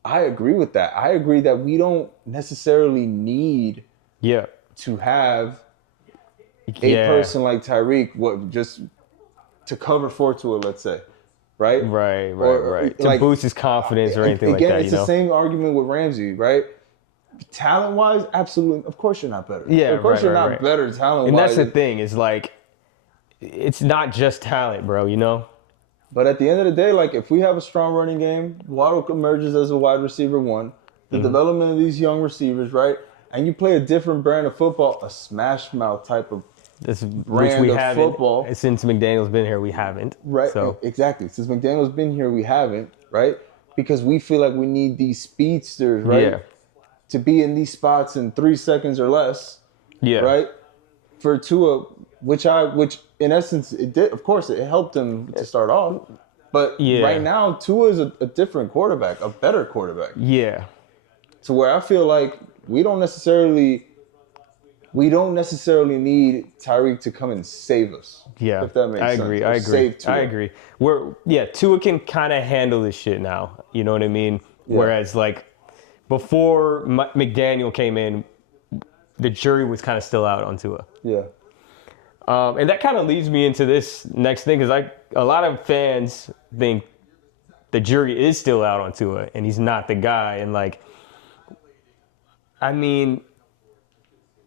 I agree with that. I agree that we don't necessarily need to have a person like Tyreek just to cover for Tua, let's say. Right? Right. To boost his confidence or anything like that. Again, it's the same argument with Ramsey, right? Talent-wise, absolutely. Of course you're not better. Yeah, of course you're not better talent-wise. And that's the thing. Is like, it's not just talent, bro. You know. But at the end of the day, like if we have a strong running game, Waddle emerges as a wide receiver one. The development of these young receivers, right? And you play a different brand of football, a smash mouth type of brand of football. Since McDaniel's been here, we haven't. Right. So. Exactly. Since McDaniel's been here, we haven't. Right. Because we feel like we need these speedsters, right? Yeah. To be in these spots in 3 seconds or less. Yeah. Right. For Tua, which in essence it did. Of course, it helped him to start off. But right now, Tua is a different quarterback, a better quarterback. Yeah. To where I feel like we don't necessarily need Tyreek to come and save us. Yeah. If that makes sense. I agree. Save Tua. I agree. Tua can kind of handle this shit now. You know what I mean? Yeah. Whereas like before McDaniel came in, the jury was kind of still out on Tua. Yeah. And that kind of leads me into this next thing, because a lot of fans think the jury is still out on Tua and he's not the guy. And like, I mean,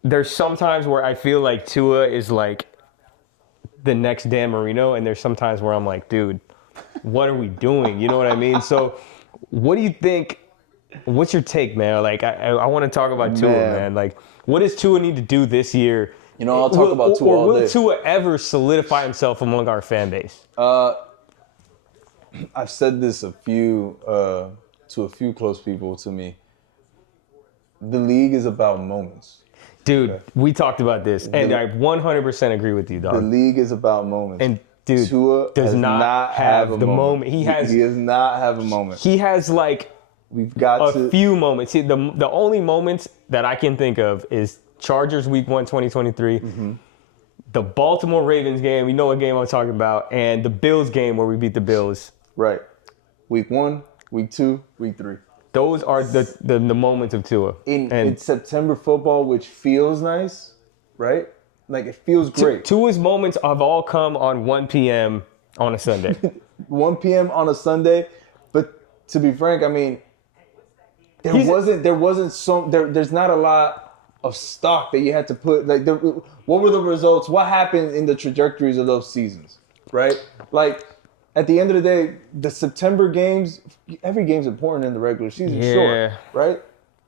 there's some times where I feel like Tua is like the next Dan Marino, and there's some times where I'm like, dude, what are we doing? You know what I mean? So what do you think? What's your take, man? Like, I want to talk about Tua, man. Like, what does Tua need to do this year? You know, I'll talk about Tua all day. Or will Tua ever solidify himself among our fan base? I've said this to a few close people to me. The league is about moments. Dude, we talked about this, and I 100% agree with you, dog. The league is about moments. And dude, Tua does not have the moment. He does not have a moment. He has like a few moments. The only moments that I can think of is Chargers Week 1, 2023, the Baltimore Ravens game. You know what game I'm talking about, and the Bills game where we beat the Bills. Right. Week 1, Week 2, Week 3. Those are the moments of Tua. In September football, which feels nice, right? Like, it feels great. Tua's moments have all come on 1 p.m. on a Sunday. 1 p.m. on a Sunday. But to be frank, I mean, there's not a lot of stock that you had to put. Like, what were the results? What happened in the trajectories of those seasons, right? Like, at the end of the day, the September games, every game's important in the regular season, sure, right?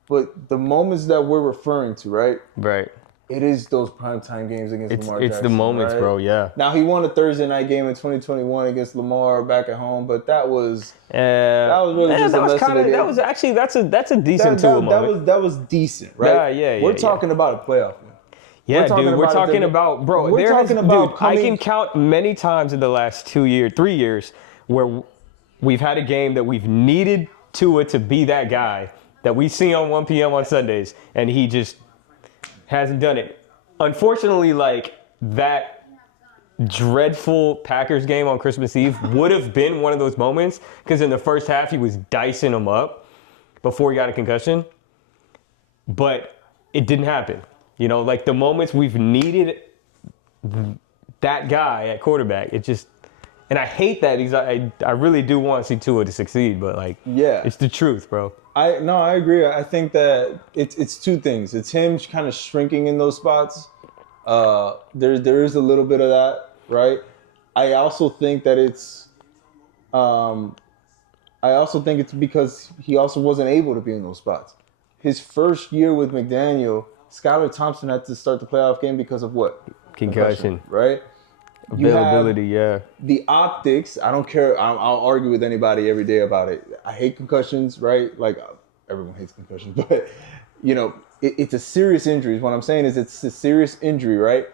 But the moments that we're referring to, right? Right. It is those primetime games against Lamar Jackson. It's the moments, right? Bro, yeah. Now, he won a Thursday night game in 2021 against Lamar back at home, but that was really just a mess of the game. That's a decent Tua moment. That was decent, right? Yeah. We're talking about a playoff win. Yeah, we're talking about, bro. I can count many times in the last 3 years where we've had a game that we've needed Tua to be that guy that we see on 1 p.m. on Sundays, and he just hasn't done it. Unfortunately, like, that dreadful Packers game on Christmas Eve would have been one of those moments, because in the first half he was dicing them up before he got a concussion, but it didn't happen. You know, like, the moments we've needed that guy at quarterback, it just, and I hate that. I really do want to see Tua to succeed, but like, it's the truth, bro. I agree. I think that it's two things. It's him kind of shrinking in those spots. There is a little bit of that, right? I also think that it's because he also wasn't able to be in those spots. His first year with McDaniel, Skylar Thompson had to start the playoff game because of what? Concussion. Right? Availability, yeah. The optics, I don't care. I'll argue with anybody every day about it. I hate concussions, right? Like, everyone hates concussions. But, you know, it's a serious injury. What I'm saying is it's a serious injury, right?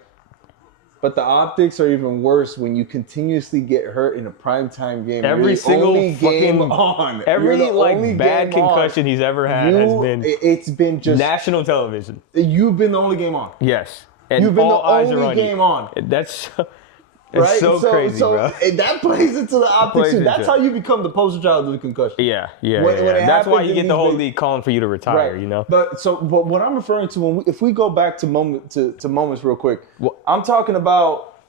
But the optics are even worse when you continuously get hurt in a primetime game. Every single game on. Every like bad concussion he's ever had has been. It's been just national television. You've been the only game on. Yes. And You've been the all eyes are only on game you. on. That's Right? so crazy, bro. And that plays into the optics plays too. That's into how you become the poster child of the concussion. Yeah. When it That's why happens you in get the these whole big- league calling for you to retire, you know? But what I'm referring to, if we go back to moments real quick, I'm talking about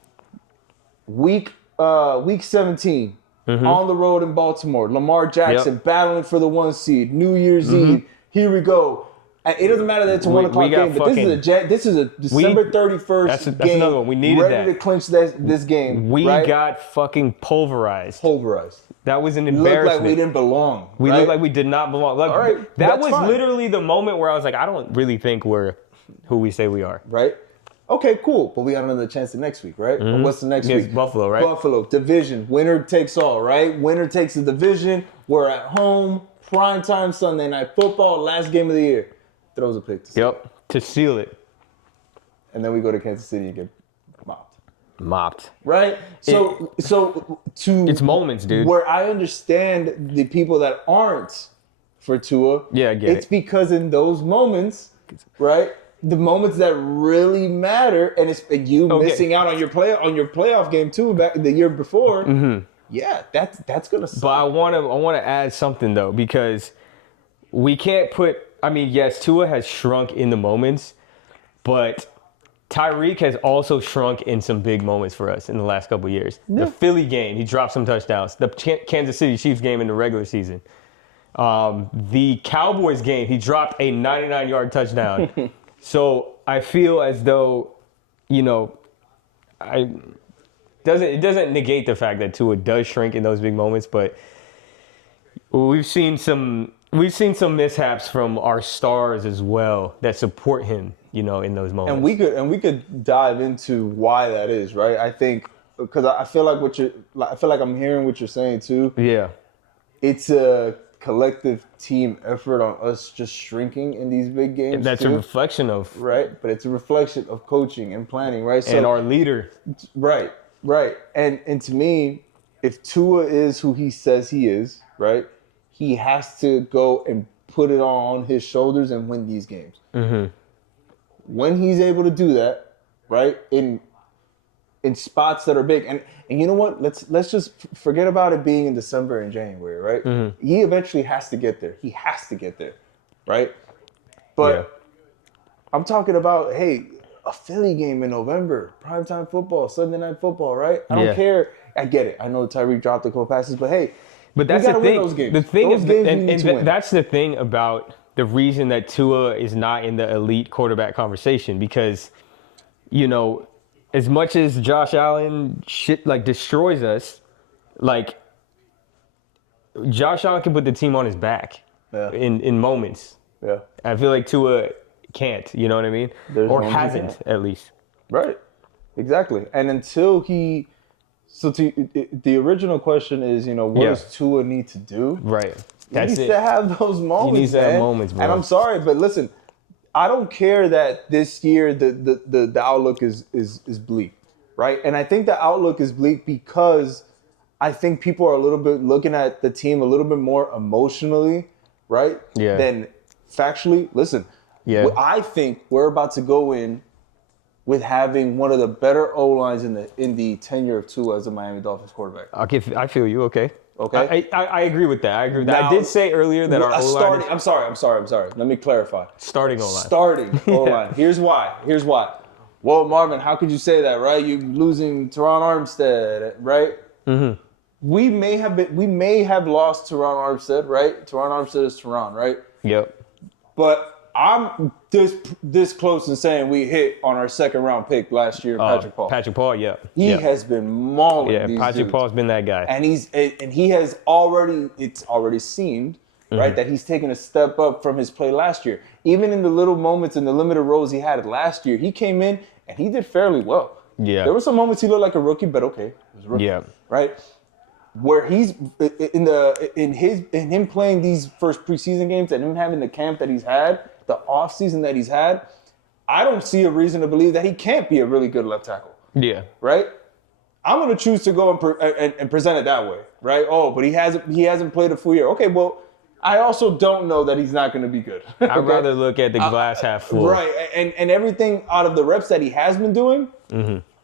week 17 on the road in Baltimore. Lamar Jackson battling for the 1 seed. New Year's Eve. Here we go. And it doesn't matter that it's a 1 o'clock game, but this is a December 31st that's game. another one. We needed ready that. to clinch this game. We right? got fucking pulverized. That was an We looked embarrassment. like we didn't belong. We right? looked like we did not belong. Like, All right, that that's was fine. literally the moment where I was like, I don't really think we're who we say we are. Right? Okay, cool. But we got another chance the next week, right? Or what's the next Against week? Buffalo, right? Buffalo, division. Winner takes all, right? Winner takes the division. We're at home. Primetime Sunday night football. Last game of the year. Throws a pick. To seal it. And then we go to Kansas City and get Mopped. right? So It's moments, dude. Where I understand the people that aren't for Tua. Yeah, I get It's it. because in those moments, right? The moments that really matter, and it's you missing out on your playoff game too back the year before. Yeah, that's gonna suck. But I want to add something though, because we can't put. I mean, yes, Tua has shrunk in the moments, but Tyreek has also shrunk in some big moments for us in the last couple of years. The Philly game, he dropped some touchdowns. The Kansas City Chiefs game in the regular season. The Cowboys game, he dropped a 99-yard touchdown. So I feel as though, you know, it doesn't negate the fact that Tua does shrink in those big moments, but we've seen some mishaps from our stars as well that support him, you know, in those moments. And we could dive into why that is, right? I think because I feel like I'm hearing what you're saying too. Yeah. It's a collective team effort on us just shrinking in these big games. That's too, a reflection of right, but it's a reflection of coaching and planning, right? So, and our leader. right, and to me, if Tua is who he says he is, right, he has to go and put it all on his shoulders and win these games. When he's able to do that, right, in spots that are big, and you know what? Let's just forget about it being in December and January, right? He eventually has to get there. He has to get there, right? But I'm talking about, hey, a Philly game in November, primetime football, Sunday night football, right? I don't care. I get it. I know Tyreek dropped a couple passes, but hey, but that's we gotta the thing. Win those games. The thing those is, games we need to win. That's the thing about the reason that Tua is not in the elite quarterback conversation, because, you know, as much as Josh Allen destroys us, like Josh Allen can put the team on his back in moments. Yeah, I feel like Tua can't. You know what I mean? Or hasn't, at least. Right. Exactly. And until he. So the original question is, you know, what does Tua need to do? Right. He needs to have those moments. He needs to have moments, bro. And I'm sorry, but listen, I don't care that this year the outlook is bleak, right? And I think the outlook is bleak because I think people are a little bit looking at the team a little bit more emotionally, right? Yeah. Than factually. Listen, I think we're about to go in with having one of the better O-lines in the tenure of Tua as a Miami Dolphins quarterback. I feel you. Okay. Okay. I agree with that. Now, I did say earlier that our O-line I'm sorry. Let me clarify. Starting O-line. Starting O-line. Here's why. Well, Marvin, how could you say that, right? You losing Teron Armstead, right? Mm-hmm. We may have lost Teron Armstead, right? Teron Armstead is Teron, right? Yep. But I'm this close in saying we hit on our second round pick last year, Patrick Paul. Patrick Paul, yeah. He has been mauling these Patrick dudes. Paul's been that guy. And he has already seemed, right, that he's taken a step up from his play last year. Even in the little moments in the limited roles he had last year, he came in and he did fairly well. Yeah. There were some moments he looked like a rookie, but okay, he was a rookie. Yeah. Right? Where he's in him playing these first preseason games and him having the camp that he's had, the offseason that he's had, I don't see a reason to believe that he can't be a really good left tackle. Yeah. Right? I'm going to choose to go and present it that way, right? Oh, but he hasn't played a full year. Okay, well, I also don't know that he's not going to be good. I'd rather look at the glass half full. Right, and everything out of the reps that he has been doing,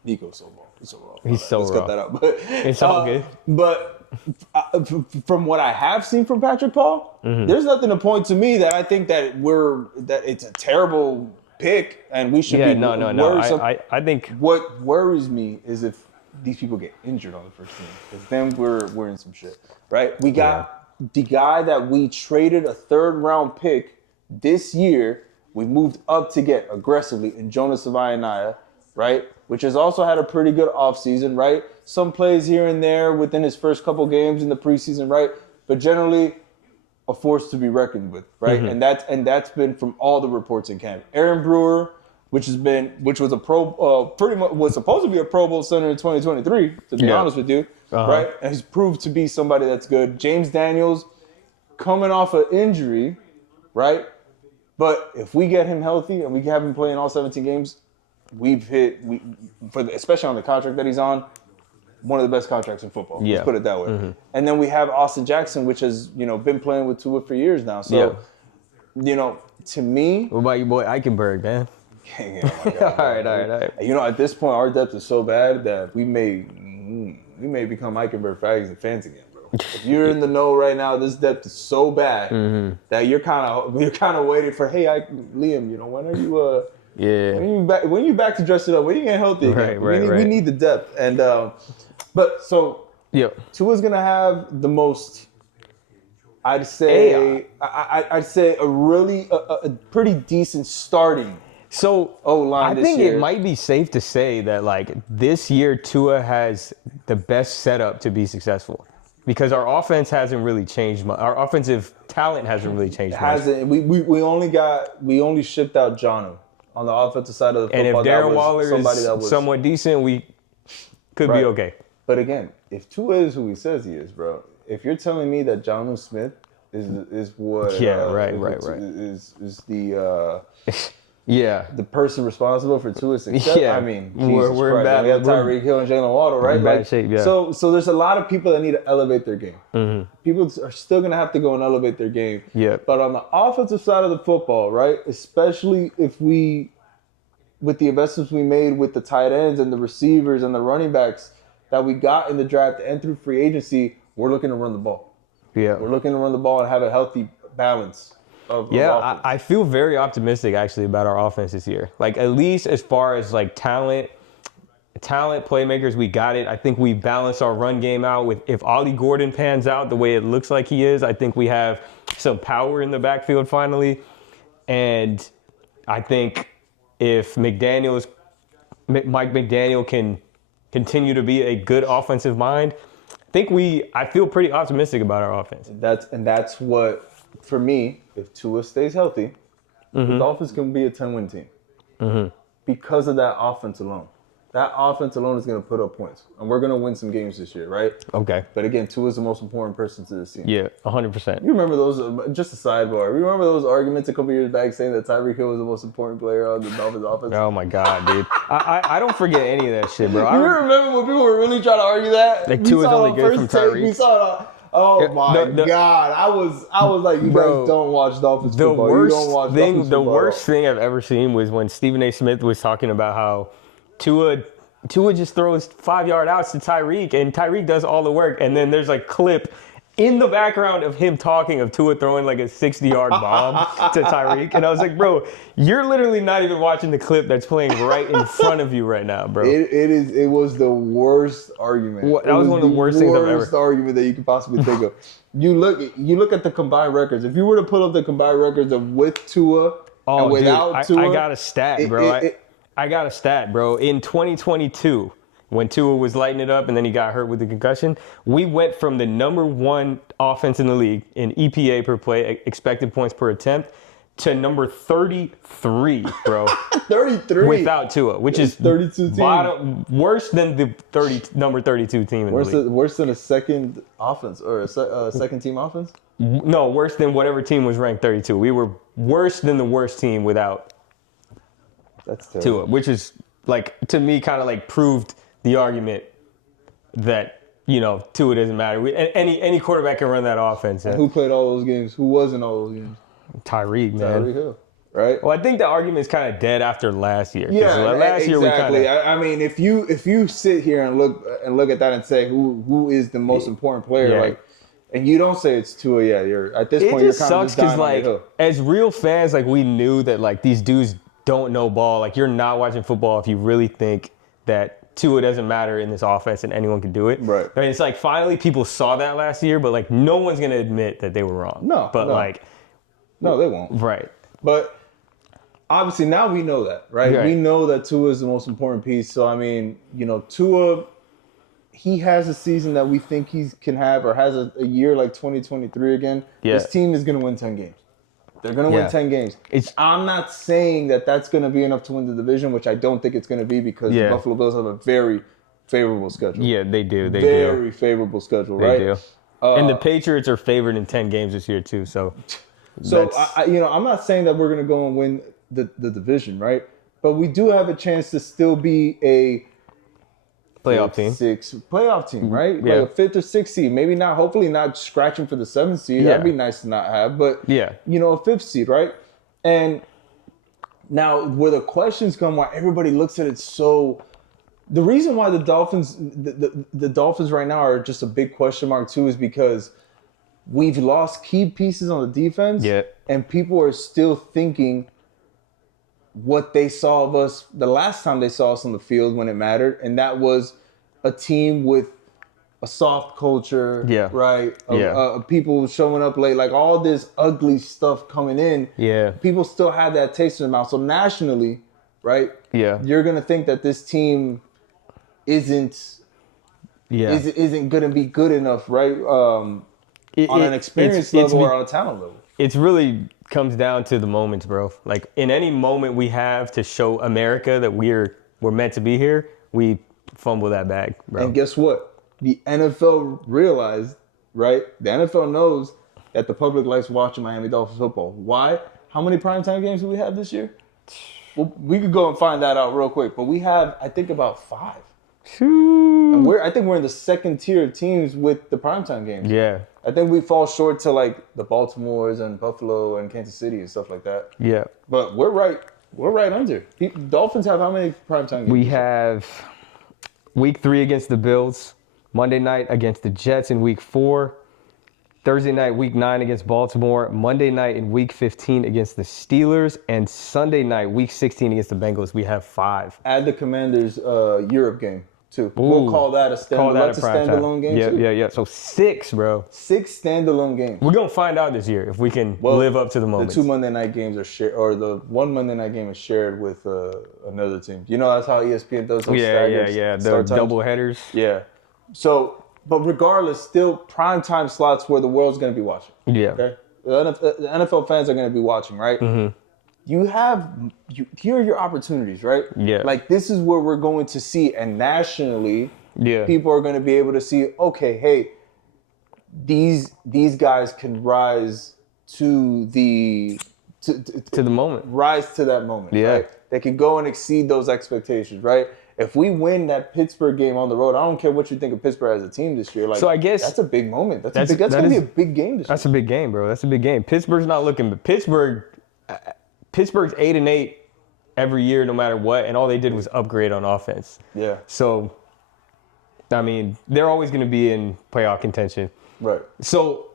Nico's so raw. He's so raw. He's so Let's raw. cut that out. But It's all good. But from what I have seen from Patrick Paul, there's nothing to point to me that I think that it's a terrible pick and we should be worrisome. I think What worries me is if these people get injured on the first team, because then we're in some shit, right? We got the guy that we traded a 3rd round pick this year. We moved up to get aggressively in Jonas Savaianaya, right? Which has also had a pretty good offseason, right? Some plays here and there within his first couple games in the preseason, right? But generally, a force to be reckoned with, right? And that's been from all the reports in camp. Aaron Brewer, which was supposed to be a Pro Bowl center in 2023, to be honest with you, right? And he's proved to be somebody that's good. James Daniels, coming off an injury, right? But if we get him healthy and we have him playing all 17 games, especially on the contract that he's on, one of the best contracts in football. Yeah. Let's put it that way. And then we have Austin Jackson, which has been playing with Tua for years now. So, to me, what about your boy Eichenberg, man? all right. At this point, our depth is so bad that we may become Eichenberg fans again, bro. If you're in the know right now, this depth is so bad that you're kind of waiting for, hey, Liam, when are you? When you back to dress it up, when you get healthy again, we need the depth. And Tua's gonna have the most. I'd say a pretty decent starting. So O-line I think this year. it might be safe to say that this year Tua has the best setup to be successful because our offense hasn't really changed much. Our offensive talent hasn't really changed much. We only shipped out Jonnu on the offensive side of the football. And if Darren Waller is somewhat decent, we could be okay. But again, if Tua is who he says he is, bro, if you're telling me that Jonnu Smith is what is the the person responsible for Tua's success, I mean, Jesus we're Christ. bad. We got Tyreek Hill and Jalen Waddle, right? In bad shape, yeah. So there's a lot of people that need to elevate their game. People are still going to have to go and elevate their game. Yeah. But on the offensive side of the football, right, especially with the investments we made with the tight ends and the receivers and the running backs that we got in the draft and through free agency, we're looking to run the ball. Yeah. We're looking to run the ball and have a healthy balance. I feel very optimistic actually about our offense this year. At least as far as talent, playmakers, we got it. I think we balanced our run game out with if Ollie Gordon pans out the way it looks like he is, I think we have some power in the backfield finally. And I think if Mike McDaniel can continue to be a good offensive mind, I feel pretty optimistic about our offense. That's what, for me, if Tua stays healthy, the Dolphins can be a 10-win team because of that offense alone. That offense alone is going to put up points, and we're going to win some games this year, right? Okay. But again, Tua is the most important person to this team. Yeah, 100%. You remember those? Just a sidebar. You remember those arguments a couple years back saying that Tyreek Hill was the most important player on the Dolphins offense? Oh my God, dude! I don't forget any of that shit, bro. You remember when people were really trying to argue that? Tua is only good from Tyreek. We saw it. Oh my God! I was like, you guys don't watch Dolphins football. You don't watch Dolphins football. The worst thing I've ever seen was when Stephen A. Smith was talking about how Tua just throws 5-yard outs to Tyreek, and Tyreek does all the work. And then there's a clip in the background of him talking of Tua throwing a 60-yard bomb to Tyreek. And I was like, bro, you're literally not even watching the clip that's playing right in front of you right now, bro. It was the worst argument. That was one of the worst things I've ever. Worst argument that you could possibly think of. You look at the combined records. If you were to pull up the combined records of with Tua and without Tua, I got a stat, bro. I got a stat, bro. In 2022, when Tua was lighting it up and then he got hurt with the concussion, we went from the number 1 offense in the league in EPA per play, expected points per attempt, to number 33, bro. 33? Without Tua, which is 32 team. Worse than the number 32 team in the league. Worse than a second offense or a second team offense? No, worse than whatever team was ranked 32. We were worse than the worst team without Tua, which is to me kind of proved the argument that Tua doesn't matter. Any quarterback can run that offense. And who played all those games? Who was in all those games? Tyreek, man. Tyreek Hill, right? Well, I think the argument's kind of dead after last year. Yeah, last year exactly. we kind of. I mean, if you sit here and look at that and say who is the most important player, like, and you don't say it's Tua, you're at this point you're kind of just dying on the hill. As real fans, like we knew that like these dudes don't know ball. Like you're not watching football if you really think that Tua doesn't matter in this offense and anyone can do it. Right. And it's like finally people saw that last year, but like no one's gonna admit that they were wrong. No. No, they won't. Right. But obviously now we know that, right? We know that Tua is the most important piece. So I mean, Tua, he has a season that we think he can have, or has a year like 2023 again. Yeah. This team is gonna win 10 games. They're going to win 10 games. I'm not saying that that's going to be enough to win the division, which I don't think it's going to be, because the Buffalo Bills have a very favorable schedule. Yeah, they do. Very favorable schedule, right? They do. And the Patriots are favored in 10 games this year, too. So I'm not saying that we're going to go and win the division, right? But we do have a chance to still be a playoff team, right? Yeah. Like a 5th or 6th seed. Maybe not, hopefully not scratching for the 7th seed. That'd be nice to not have. But, a 5th seed, right? And now where the questions come, why everybody looks at it so... The reason why the Dolphins right now are just a big question mark too is because we've lost key pieces on the defense. Yeah. And people are still thinking what they saw of us the last time they saw us on the field when it mattered, and that was a team with a soft culture, right? People showing up late, like all this ugly stuff coming in. Yeah. People still have that taste in their mouth. So nationally, right? Yeah. You're gonna think that this team isn't gonna be good enough, right? On an experience level or on a talent level. It's really comes down to the moments, bro. Like in any moment we have to show America that we're meant to be here, we fumble that bag, bro. And guess what? The NFL realized, right? The NFL knows that the public likes watching Miami Dolphins football. Why? How many primetime games do we have this year? Well, we could go and find that out real quick, but we have, I think, about 5. And I think we're in the second tier of teams with the primetime games. Yeah. I think we fall short to like the Baltimores and Buffalo and Kansas City and stuff like that. Yeah. But we're right under. Dolphins have how many primetime games? We have week 3 against the Bills, Monday night against the Jets in week 4, Thursday night, week 9 against Baltimore, Monday night in week 15 against the Steelers, and Sunday night, week 16 against the Bengals. We have 5. Add the Commanders' Europe game. Too. We'll call that a standalone game. Yeah. So 6, bro. 6 standalone games. We're gonna find out this year if we can live up to the moment. The 2 Monday night games are shared, or the 1 Monday night game is shared with another team. You know that's how ESPN does those staggers. Yeah. The double headers. Yeah. So, but regardless, still primetime slots where the world's gonna be watching. Yeah. Okay. The NFL fans are gonna be watching, right? Mm-hmm. Here are your opportunities, right? Yeah. Like this is where we're going to see, and nationally, people are going to be able to see, okay, hey, these guys can rise to the moment. Rise to that moment. Yeah. Right? They can go and exceed those expectations, right? If we win that Pittsburgh game on the road, I don't care what you think of Pittsburgh as a team this year. Like, so I guess that's a big moment. That's going to be a big game this year. That's a big game, bro. That's a big game. Pittsburgh's not looking, but Pittsburgh's 8-8 every year, no matter what, and all they did was upgrade on offense. Yeah. So, I mean, they're always going to be in playoff contention. Right. So,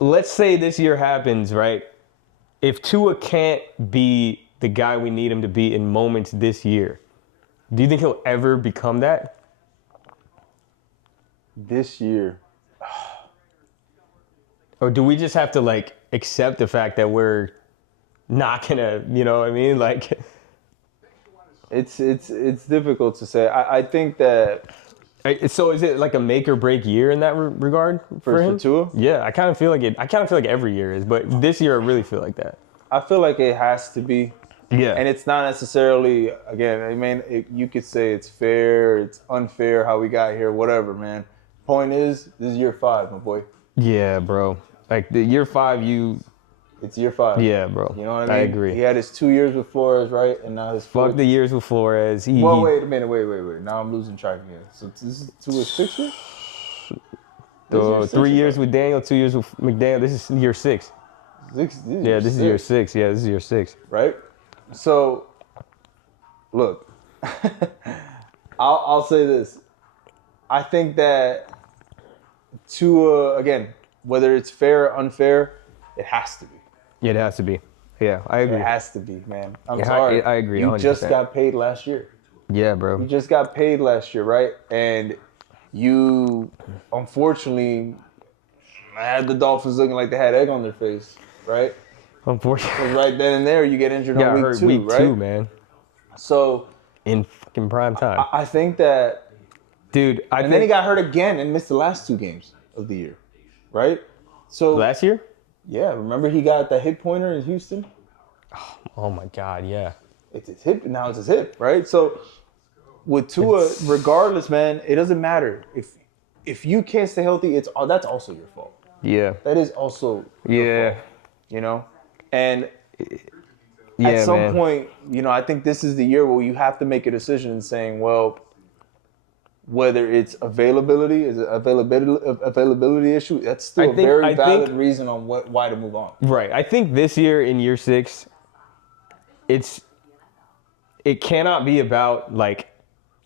let's say this year happens, right? If Tua can't be the guy we need him to be in moments this year, do you think he'll ever become that? This year. Or do we just have to, like, accept the fact that we're not gonna, you know what I mean? Like, it's difficult to say. I think that. So is it like a make or break year in that regard for him? For Tua? Yeah, I kind of feel like it. I kind of feel like every year is, but this year I really feel like that. I feel like it has to be. Yeah. And it's not necessarily, again, I mean, you could say it's fair, it's unfair how we got here, whatever, man. Point is, this is year 5, my boy. Yeah, bro. Like the year 5, It's year 5. Yeah, bro. You know what I mean? I agree. He had his 2 years with Flores, right? And now his 4th. Fuck the years with Flores. Well, wait a minute. Wait. Now I'm losing track again. So this is to his 6th year? This is year 6 3 or years what? with Daniel, 2 years with McDaniel. This is year 6. This This is year 6. Yeah, this is year 6. Right? So, look, I'll say this. I think that again, whether it's fair or unfair, it has to be. Yeah, it has to be. Yeah, I agree. It has to be, man. I'm Yeah, sorry. I agree. You 100%. just got paid last year. Yeah, bro. You just got paid last year, right? And you, unfortunately, had the Dolphins looking like they had egg on their face, right? Unfortunately. Because right then and there, you get injured Got on hurt week 2, week right? 2, man. So In fucking prime time. I think that, Dude, and then he got hurt again and missed the last 2 games of the year, right? So last year? yeah, remember he got the hip pointer in Houston? Oh my God, yeah. It's his hip, now it's his hip, right? So with Tua, regardless, man, it doesn't matter. If you can't stay healthy, that's also your fault. Yeah. That is also your fault, you know? And at some point, you know, I think this is the year where you have to make a decision in saying, well, whether it's availability issue, that's still a very valid reason on why to move on. Right. I think this year in year 6, it cannot be about like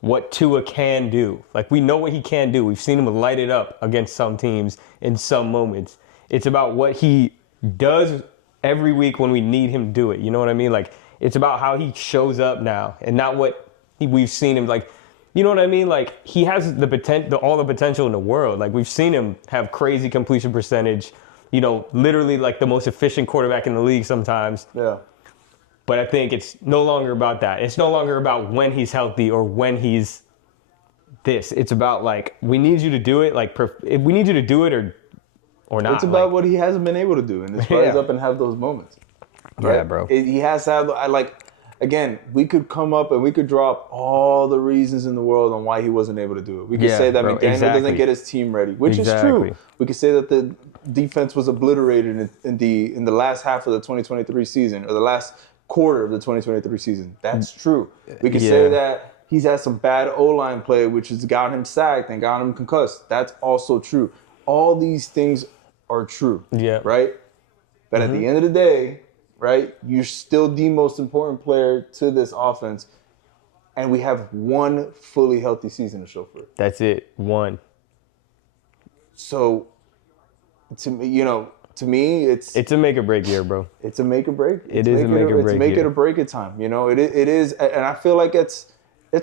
what Tua can do. Like we know what he can do. We've seen him light it up against some teams in some moments. It's about what he does every week when we need him to do it. You know what I mean? Like it's about how he shows up now and not what we've seen him like. You know what I mean? Like he has all the potential in the world. Like we've seen him have crazy completion percentage. You know, literally like the most efficient quarterback in the league sometimes. Yeah. But I think it's no longer about that. It's no longer about when he's healthy or when he's this. It's about like we need you to do it. Like if we need you to do it or not. It's about what he hasn't been able to do and just rise up and have those moments. Right? Yeah, bro. He has to have. Again, we could come up and we could drop all the reasons in the world on why he wasn't able to do it. We could say that McDaniel doesn't get his team ready, which is true. We could say that the defense was obliterated in the last half of the 2023 season or the last quarter of the 2023 season. That's true. We could say that he's had some bad O-line play, which has gotten him sacked and gotten him concussed. That's also true. All these things are true. Yeah. Right? But at the end of the day, right, you're still the most important player to this offense, and we have one fully healthy season to show for it. That's it. One. So, to me, it's a make or break year, bro. It's a make or break. It is a make or break. It's make it or break it time. You know, it is, and I feel like it's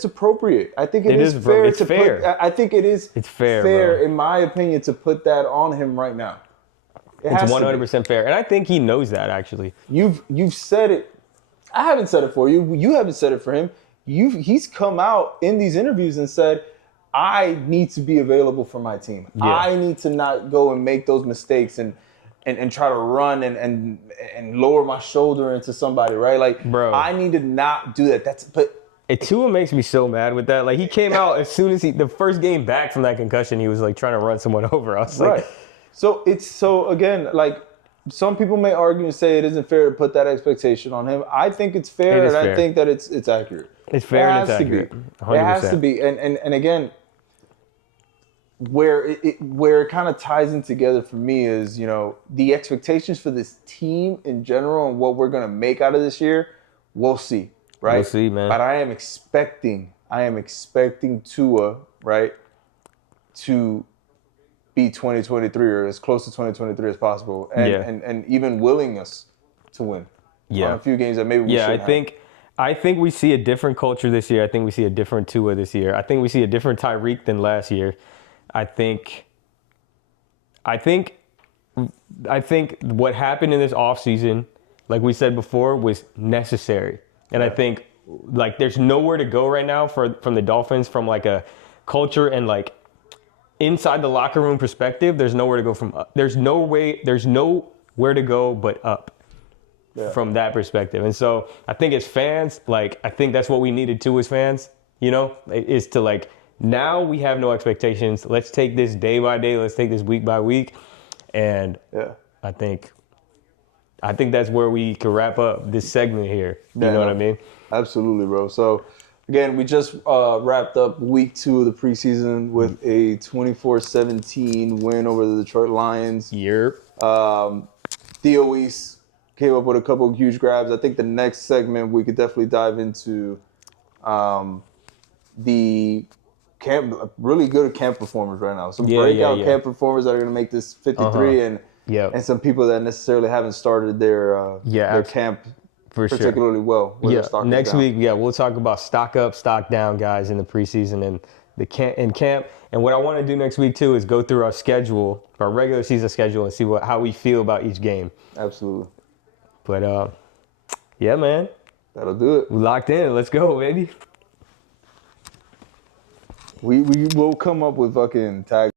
appropriate. I think it is fair. It's fair. I think it is. It's fair, in my opinion, to put that on him right now. It's 100% fair, and I think he knows that actually. You've said it. I haven't said it for you. You haven't said it for him. He's come out in these interviews and said, I need to be available for my team. Yeah. I need to not go and make those mistakes and try to run and lower my shoulder into somebody, right? Like, bro, I need to not do that. Tua makes me so mad with that. Like, he came out as soon as the first game back from that concussion, he was like trying to run someone over. I was like, right. So again, like, some people may argue and say it isn't fair to put that expectation on him. I think it's fair, and fair. I think that it's accurate. It's fair and it's accurate. 100%. It has to be. And again, where it kind of ties in together for me is, you know, the expectations for this team in general and what we're going to make out of this year, we'll see, right? We'll see, man. But I am expecting Tua, right, to be 2023 or as close to 2023 as possible, and even willing us to win on a few games that maybe we shouldn't have. I think we see a different culture this year. I think we see a different Tua this year. I think we see a different Tyreek than last year. I think what happened in this offseason, like we said before, was necessary. And I think like there's nowhere to go right now from the Dolphins from like a culture and like inside the locker room perspective. There's nowhere to go from up. There's nowhere to go but up from that perspective. And so I think as fans, like I think that's what we needed to as fans, you know, is to like, now we have no expectations. Let's take this day by day. Let's take this week by week. And I think that's where we could wrap up this segment here. You know what I mean? Absolutely, bro. So Again, we just wrapped up week 2 of the preseason with a 24-17 win over the Detroit Lions. Yep. Theo Weiss came up with a couple of huge grabs. I think the next segment we could definitely dive into the camp, really good camp performers right now. Some breakout camp performers that are going to make this 53 and some people that necessarily haven't started their camp particularly well. Next week, we'll talk about stock up, stock down guys in the preseason and the camp. And what I want to do next week too is go through our schedule, our regular season schedule, and see how we feel about each game. Absolutely. But yeah, man, that'll do it. We locked in. Let's go, baby. We will come up with fucking tag.